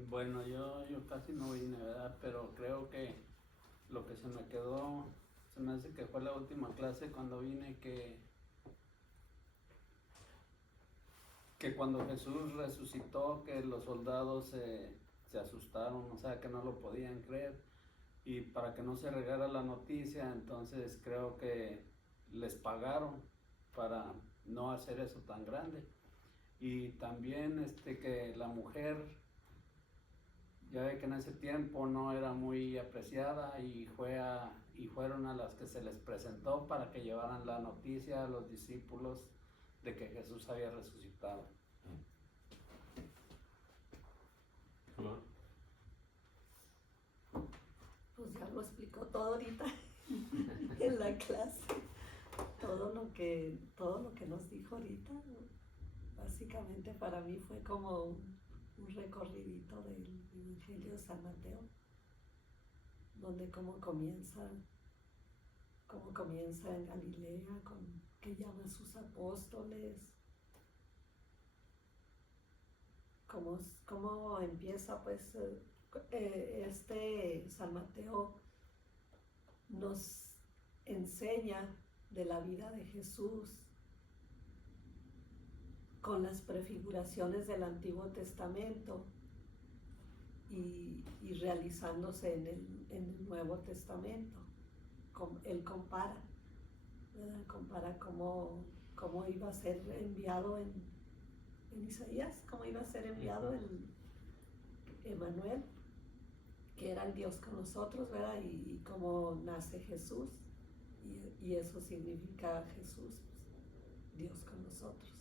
Bueno, yo casi no vine, ¿verdad? Pero creo que lo que se me quedó, se me hace que fue la última clase cuando vine, que cuando Jesús resucitó, que los soldados se asustaron, o sea, que no lo podían creer. Y para que no se regara la noticia, entonces creo que les pagaron para no hacer eso tan grande. Y también que la mujer, ya ve que en ese tiempo no era muy apreciada y fueron a las que se les presentó para que llevaran la noticia a los discípulos de que Jesús había resucitado. Flor. Pues ya lo explicó todo ahorita en la clase. Todo lo que nos dijo ahorita, básicamente para mí fue como un recorridito del Evangelio de San Mateo, donde cómo comienza en Galilea, que llama a sus apóstoles, cómo empieza pues San Mateo nos enseña de la vida de Jesús con las prefiguraciones del Antiguo Testamento y realizándose en el Nuevo Testamento. Él compara cómo iba a ser enviado en Isaías, cómo iba a ser enviado el Emmanuel, que era el Dios con nosotros, ¿verdad? Y cómo nace Jesús, y eso significa Jesús, pues, Dios con nosotros.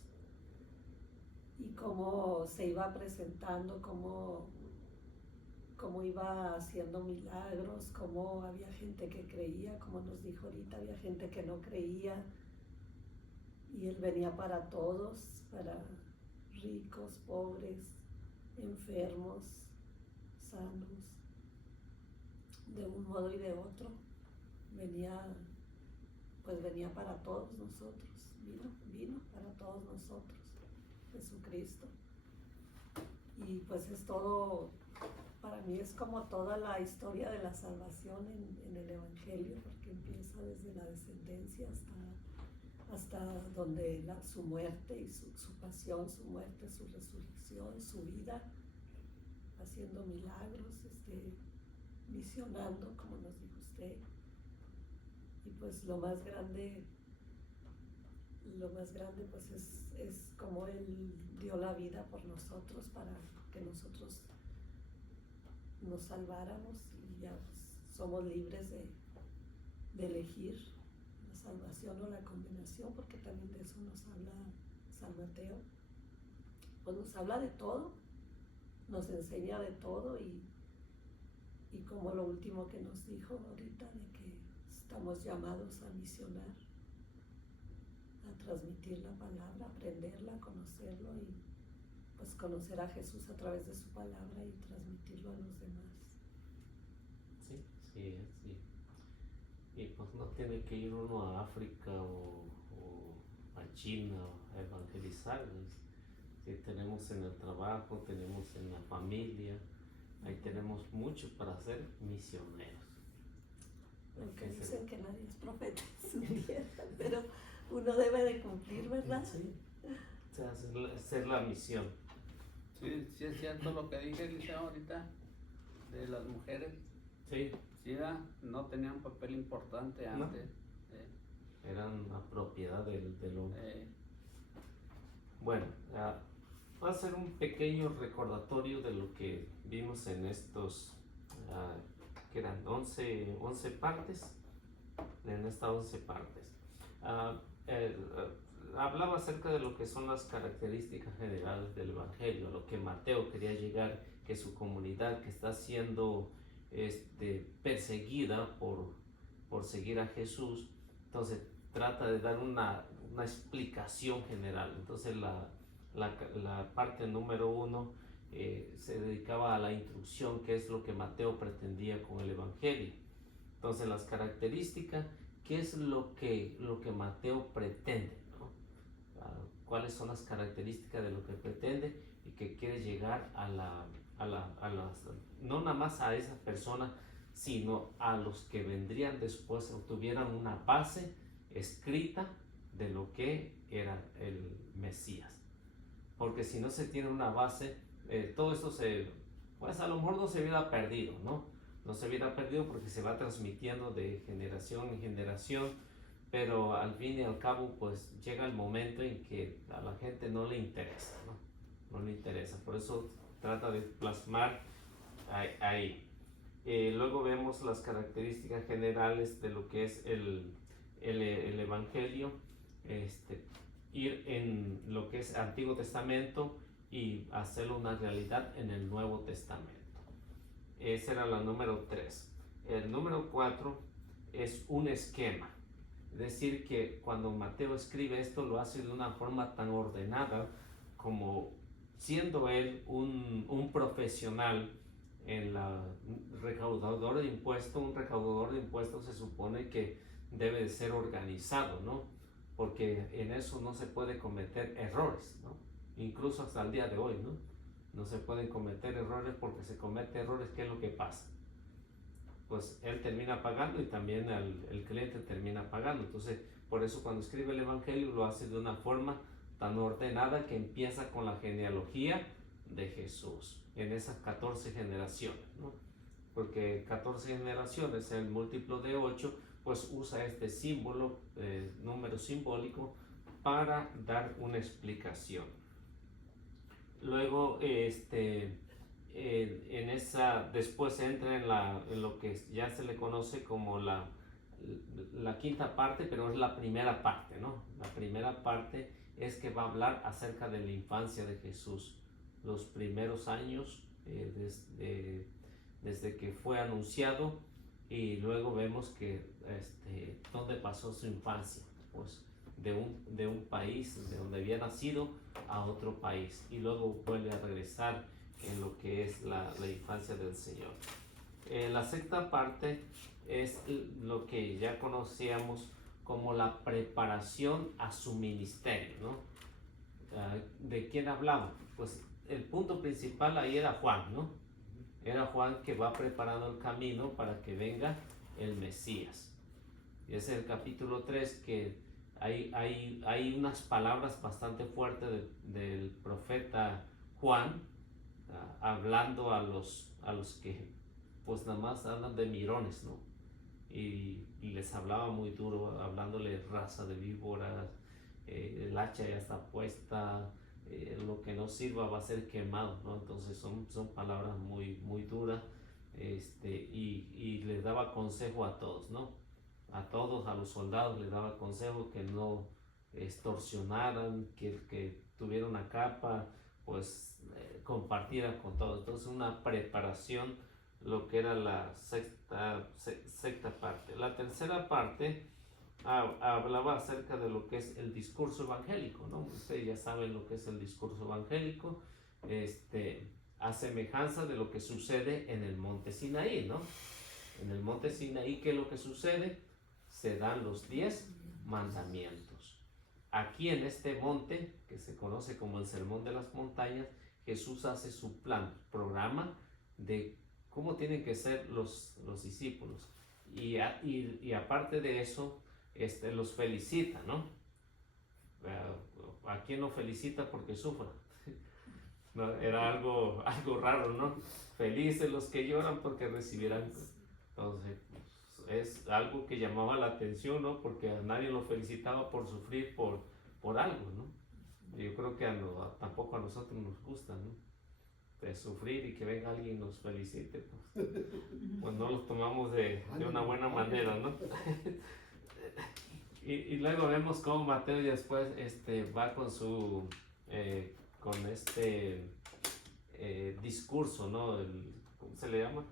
Y cómo se iba presentando, cómo iba haciendo milagros, cómo había gente que creía, como nos dijo ahorita, había gente que no creía, y él venía para todos, ricos, pobres, enfermos, sanos, de un modo y de otro. Venía para todos nosotros, vino para todos nosotros, Jesucristo. Y pues es todo, para mí es como toda la historia de la salvación en el Evangelio, porque empieza desde la descendencia hasta donde su muerte y su pasión, su muerte, su resurrección, su vida, haciendo milagros, misionando, como nos dijo usted. Y pues lo más grande pues es como Él dio la vida por nosotros para que nosotros nos salváramos, y ya pues somos libres de elegir la salvación o la condenación, porque también de eso nos habla San Mateo. Pues nos habla de todo, nos enseña de todo, y como lo último que nos dijo ahorita, de que estamos llamados a misionar, a transmitir la palabra, aprenderla, conocerlo, y pues conocer a Jesús a través de su palabra y transmitirlo a los demás. Sí, sí, sí. Y pues no tiene que ir uno a África o a China a evangelizar. Si tenemos en el trabajo, tenemos en la familia, ahí tenemos mucho para ser misioneros. Aunque dicen que nadie es profeta en su tierra, pero uno debe de cumplir, ¿verdad? Sí, o sea, hacer la misión. Sí, sí es cierto lo que dije, Eliseo, ahorita, de las mujeres. Sí. Sí, no tenían papel importante antes. Eran la propiedad del hombre. Bueno, va a ser un pequeño recordatorio de lo que vimos en estos, que eran 11 partes, en estas 11 partes. Hablaba acerca de lo que son las características generales del Evangelio, lo que Mateo quería llegar, que su comunidad que está siendo perseguida por seguir a Jesús, entonces trata de dar una explicación general. Entonces la parte número 1 se dedicaba a la instrucción, que es lo que Mateo pretendía con el Evangelio. Entonces las características, ¿qué es lo que Mateo pretende, ¿no? ¿Cuáles son las características de lo que pretende y que quiere llegar a las, no nada más a esa persona, sino a los que vendrían después, o tuvieran una base escrita de lo que era el Mesías? Porque si no se tiene una base, todo esto pues a lo mejor no se hubiera perdido, ¿no? No se hubiera perdido porque se va transmitiendo de generación en generación, pero al fin y al cabo pues llega el momento en que a la gente no le interesa, ¿no? No le interesa, por eso trata de plasmar ahí. Luego vemos las características generales de lo que es el Evangelio, ir en lo que es Antiguo Testamento y hacerlo una realidad en el Nuevo Testamento. Esa era la número 3. El número 4 es un esquema. Es decir, que cuando Mateo escribe esto, lo hace de una forma tan ordenada, como siendo él un profesional en la recaudador de impuestos. Un recaudador de impuestos se supone que debe de ser organizado, ¿no? Porque en eso no se puede cometer errores, ¿no? Incluso hasta el día de hoy, ¿no? No se pueden cometer errores, porque se comete errores, ¿qué es lo que pasa? Pues él termina pagando y también el cliente termina pagando. Entonces, por eso cuando escribe el Evangelio lo hace de una forma tan ordenada, que empieza con la genealogía de Jesús en esas 14 generaciones, ¿no? Porque 14 generaciones, el múltiplo de 8, pues usa este símbolo, número simbólico, para dar una explicación. Luego, después entra en lo que ya se le conoce como la quinta parte, pero es la primera parte, ¿no? La primera parte es que va a hablar acerca de la infancia de Jesús, los primeros años, desde que fue anunciado, y luego vemos que dónde pasó su infancia. Pues de un país de donde había nacido a otro país y luego vuelve a regresar en lo que es la infancia del Señor. La sexta parte es lo que ya conocíamos como la preparación a su ministerio, ¿no? ¿De quién hablaba? Pues el punto principal ahí era Juan, ¿no? Era Juan que va preparando el camino para que venga el Mesías. Y es el capítulo 3 que hay unas palabras bastante fuertes del profeta Juan, hablando a los que pues nada más andan de mirones, ¿no? Y les hablaba muy duro, hablándole raza de víboras, el hacha ya está puesta, lo que no sirva va a ser quemado, ¿no? Entonces son palabras muy duras, y les daba consejo a todos, ¿no? A todos, a los soldados les daba consejo que no extorsionaran, que tuviera una capa, pues compartiera con todos. Entonces una preparación, lo que era la sexta parte. La tercera parte hablaba acerca de lo que es el discurso evangélico, ¿no? Ustedes ya saben lo que es el discurso evangélico, a semejanza de lo que sucede en el monte Sinaí, ¿no? En el monte Sinaí, ¿qué es lo que sucede? Se dan los 10 mandamientos. Aquí en este monte, que se conoce como el Sermón de las Montañas, Jesús hace su plan, programa de cómo tienen que ser los discípulos. Y aparte de eso, los felicita, ¿no? ¿A quién lo felicita porque sufra? No, era algo raro, ¿no? Felices los que lloran porque recibirán. Entonces, es algo que llamaba la atención, ¿no? Porque a nadie lo felicitaba por sufrir por algo, ¿no? Yo creo que tampoco a nosotros nos gusta, ¿no? De sufrir y que venga alguien y nos felicite, pues no los tomamos de una buena manera, ¿no? y luego vemos cómo Mateo después va con su discurso, ¿no? ¿Cómo se le llama?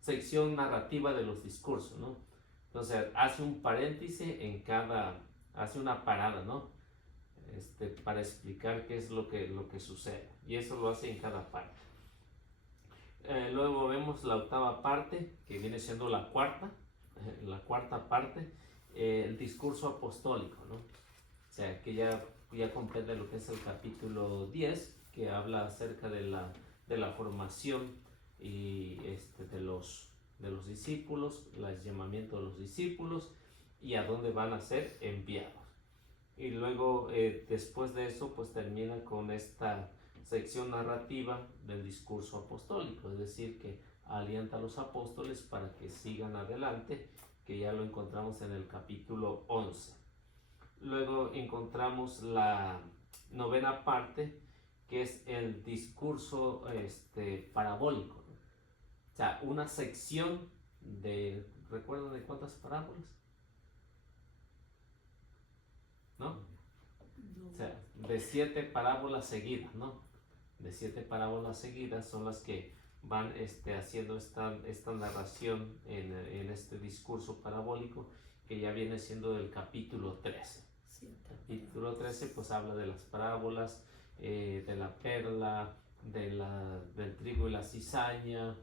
Sección narrativa de los discursos, ¿no? Entonces hace un paréntesis hace una parada, ¿no? Para explicar qué es lo que sucede, y eso lo hace en cada parte. Luego vemos la octava parte, que viene siendo la cuarta parte, el discurso apostólico, ¿no? O sea, que ya comprende lo que es el capítulo 10, que habla acerca de la formación y de los discípulos, el llamamiento de los discípulos y a dónde van a ser enviados. Y luego después de eso pues termina con esta sección narrativa del discurso apostólico, es decir, que alienta a los apóstoles para que sigan adelante, que ya lo encontramos en el capítulo 11. Luego encontramos la novena parte, que es el discurso parabólico, ¿no? O sea, una sección ¿recuerdan de cuántas parábolas? ¿No? O sea, de 7 parábolas seguidas, ¿no? De 7 parábolas seguidas son las que van haciendo esta narración en este discurso parabólico, que ya viene siendo del capítulo 13. Capítulo 13 pues habla de las parábolas, de la perla, del trigo y la cizaña.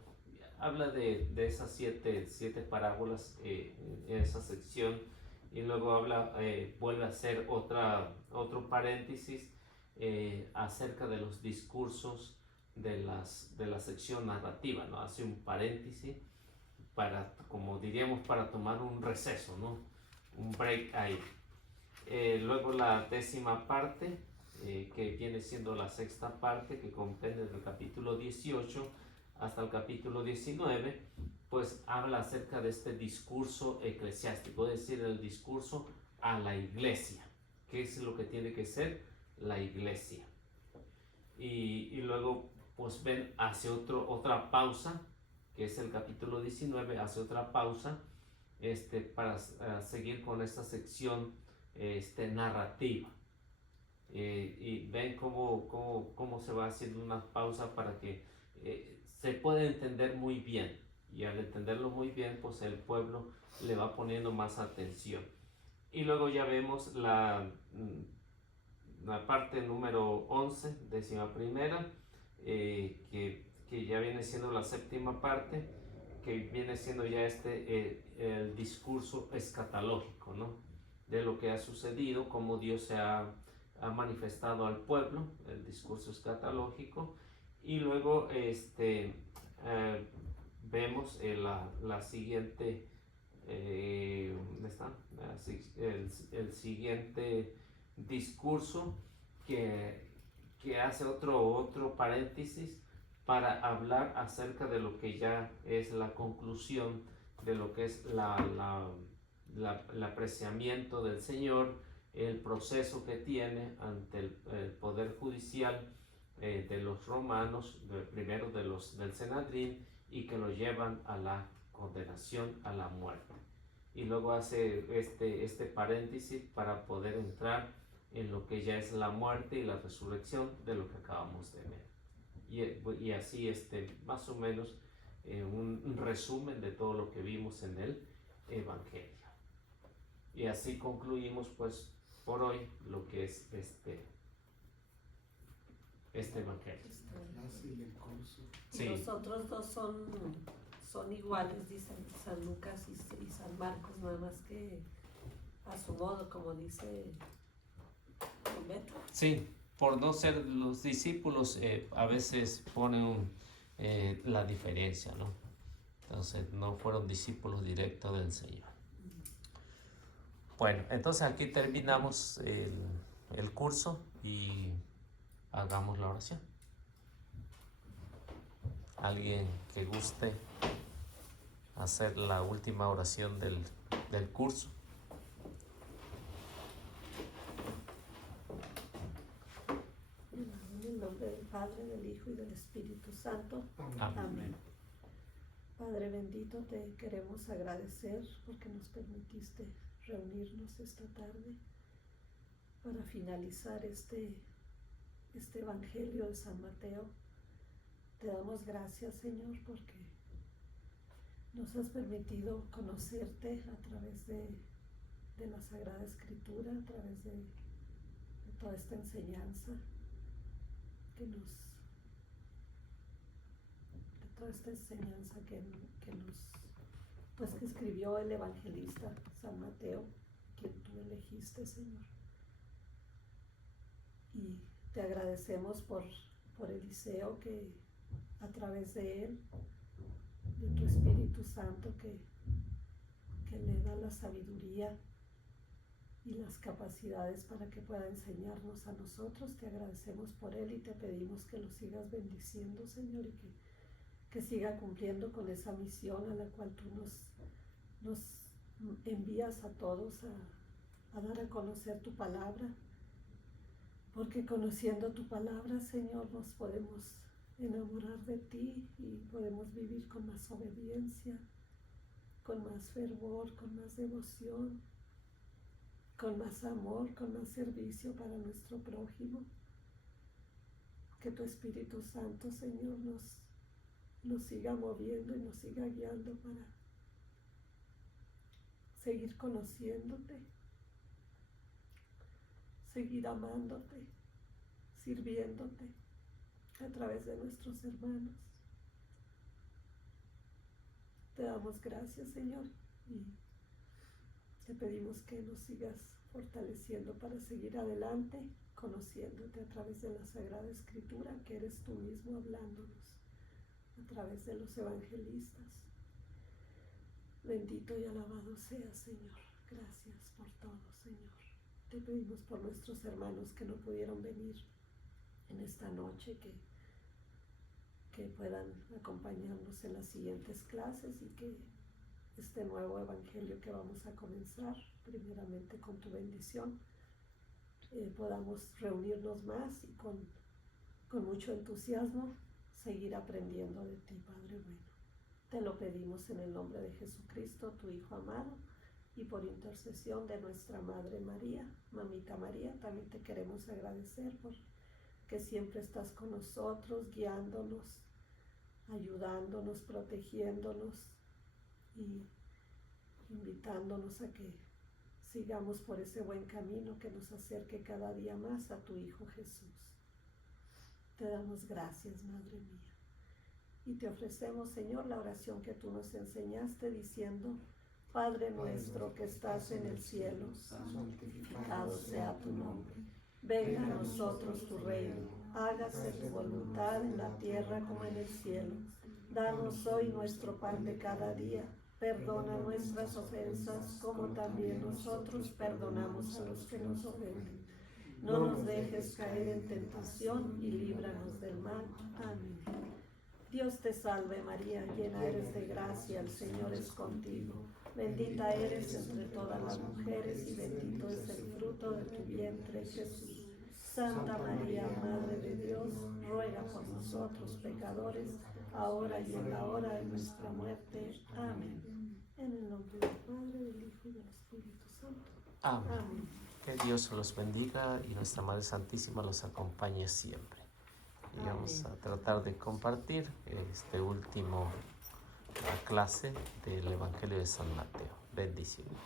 Habla de esas 7 parábolas en esa sección, y luego vuelve a hacer otro paréntesis acerca de los discursos de la sección narrativa, ¿no? Hace un paréntesis como diríamos, para tomar un receso, ¿no? Un break ahí. Luego la décima parte, que viene siendo la sexta parte, que comprende del capítulo 18 hasta el capítulo 19, pues habla acerca de este discurso eclesiástico, es decir, el discurso a la iglesia. ¿Qué es lo que tiene que ser la iglesia? Y luego pues ven, hace otra pausa, que es el capítulo 19, hace otra pausa para seguir con esta sección narrativa. Y ven cómo se va haciendo una pausa para que se pueda entender muy bien y al entenderlo muy bien, pues el pueblo le va poniendo más atención. Y luego ya vemos la parte número 11, 11ª, que ya viene siendo la 7ª parte, que viene siendo ya el discurso escatológico, ¿no? De lo que ha sucedido, cómo Dios se ha manifestado al pueblo, el discurso escatológico. Y luego vemos la siguiente, ¿dónde está? El siguiente discurso que hace otro paréntesis para hablar acerca de lo que ya es la conclusión de lo que es el apreciamiento del Señor, el proceso que tiene ante el poder judicial de los romanos, primero del Sanedrín, y que lo llevan a la condenación, a la muerte. Y luego hace este paréntesis para poder entrar en lo que ya es la muerte y la resurrección de lo que acabamos de ver. Y así más o menos un resumen de todo lo que vimos en el Evangelio. Y así concluimos pues por hoy lo que es este Evangelio. Fácil el curso. Sí. Los otros dos son iguales, dicen San Lucas y San Marcos, nada más que a su modo, como dice Beto. Sí, por no ser los discípulos, a veces ponen la diferencia, ¿no? Entonces no fueron discípulos directos del Señor. Bueno, entonces aquí terminamos el curso y hagamos la oración. ¿Alguien que guste hacer la última oración del curso? En el nombre del Padre, del Hijo y del Espíritu Santo. Amén. Amén. Padre bendito, te queremos agradecer porque nos permitiste reunirnos esta tarde para finalizar este Evangelio de San Mateo. Te damos gracias, Señor, porque nos has permitido conocerte a través de la Sagrada Escritura, a través de toda esta enseñanza que escribió el evangelista San Mateo, quien tú elegiste, Señor. Y te agradecemos por Eliseo, que a través de él, de tu Espíritu Santo, que le da la sabiduría y las capacidades para que pueda enseñarnos a nosotros. Te agradecemos por él y te pedimos que lo sigas bendiciendo, Señor, y que siga cumpliendo con esa misión a la cual tú nos envías a todos a dar a conocer tu palabra, porque conociendo tu palabra, Señor, nos podemos enamorar de ti y podemos vivir con más obediencia, con más fervor, con más devoción, con más amor, con más servicio para nuestro prójimo. Que tu Espíritu Santo, Señor, nos siga moviendo y nos siga guiando para seguir conociéndote, seguir amándote, sirviéndote a través de nuestros hermanos. Te damos gracias, Señor, y te pedimos que nos sigas fortaleciendo para seguir adelante, conociéndote a través de la Sagrada Escritura, que eres tú mismo hablándonos a través de los evangelistas. Bendito y alabado seas, Señor. Gracias por todo, Señor. Te pedimos por nuestros hermanos que no pudieron venir en esta noche, que puedan acompañarnos en las siguientes clases y que este nuevo evangelio que vamos a comenzar, primeramente con tu bendición, podamos reunirnos más y con mucho entusiasmo seguir aprendiendo de ti, Padre bueno. Te lo pedimos en el nombre de Jesucristo, tu Hijo amado, y por intercesión de nuestra Madre María, Mamita María. También te queremos agradecer por que siempre estás con nosotros, guiándonos ayudándonos, protegiéndonos y invitándonos a que sigamos por ese buen camino que nos acerque cada día más a tu Hijo Jesús. Te damos gracias, Madre mía. Y te ofrecemos, Señor, la oración que tú nos enseñaste diciendo: Padre nuestro que estás en el cielo, santificado sea tu nombre. Venga a nosotros tu reino, hágase tu voluntad en la tierra como en el cielo. Danos hoy nuestro pan de cada día. Perdona nuestras ofensas como también nosotros perdonamos a los que nos ofenden. No nos dejes caer en tentación y líbranos del mal. Amén. Dios te salve María, llena eres de gracia, el Señor es contigo. Bendita eres entre todas las mujeres y bendito es el fruto de tu vientre, Jesús. Santa María, Madre de Dios, ruega por nosotros pecadores, ahora y en la hora de nuestra muerte. Amén. En el nombre del Padre, del Hijo y del Espíritu Santo. Amén. Amén. Que Dios los bendiga y nuestra Madre Santísima los acompañe siempre. Y vamos a tratar de compartir este último clase del Evangelio de San Mateo. Bendiciones.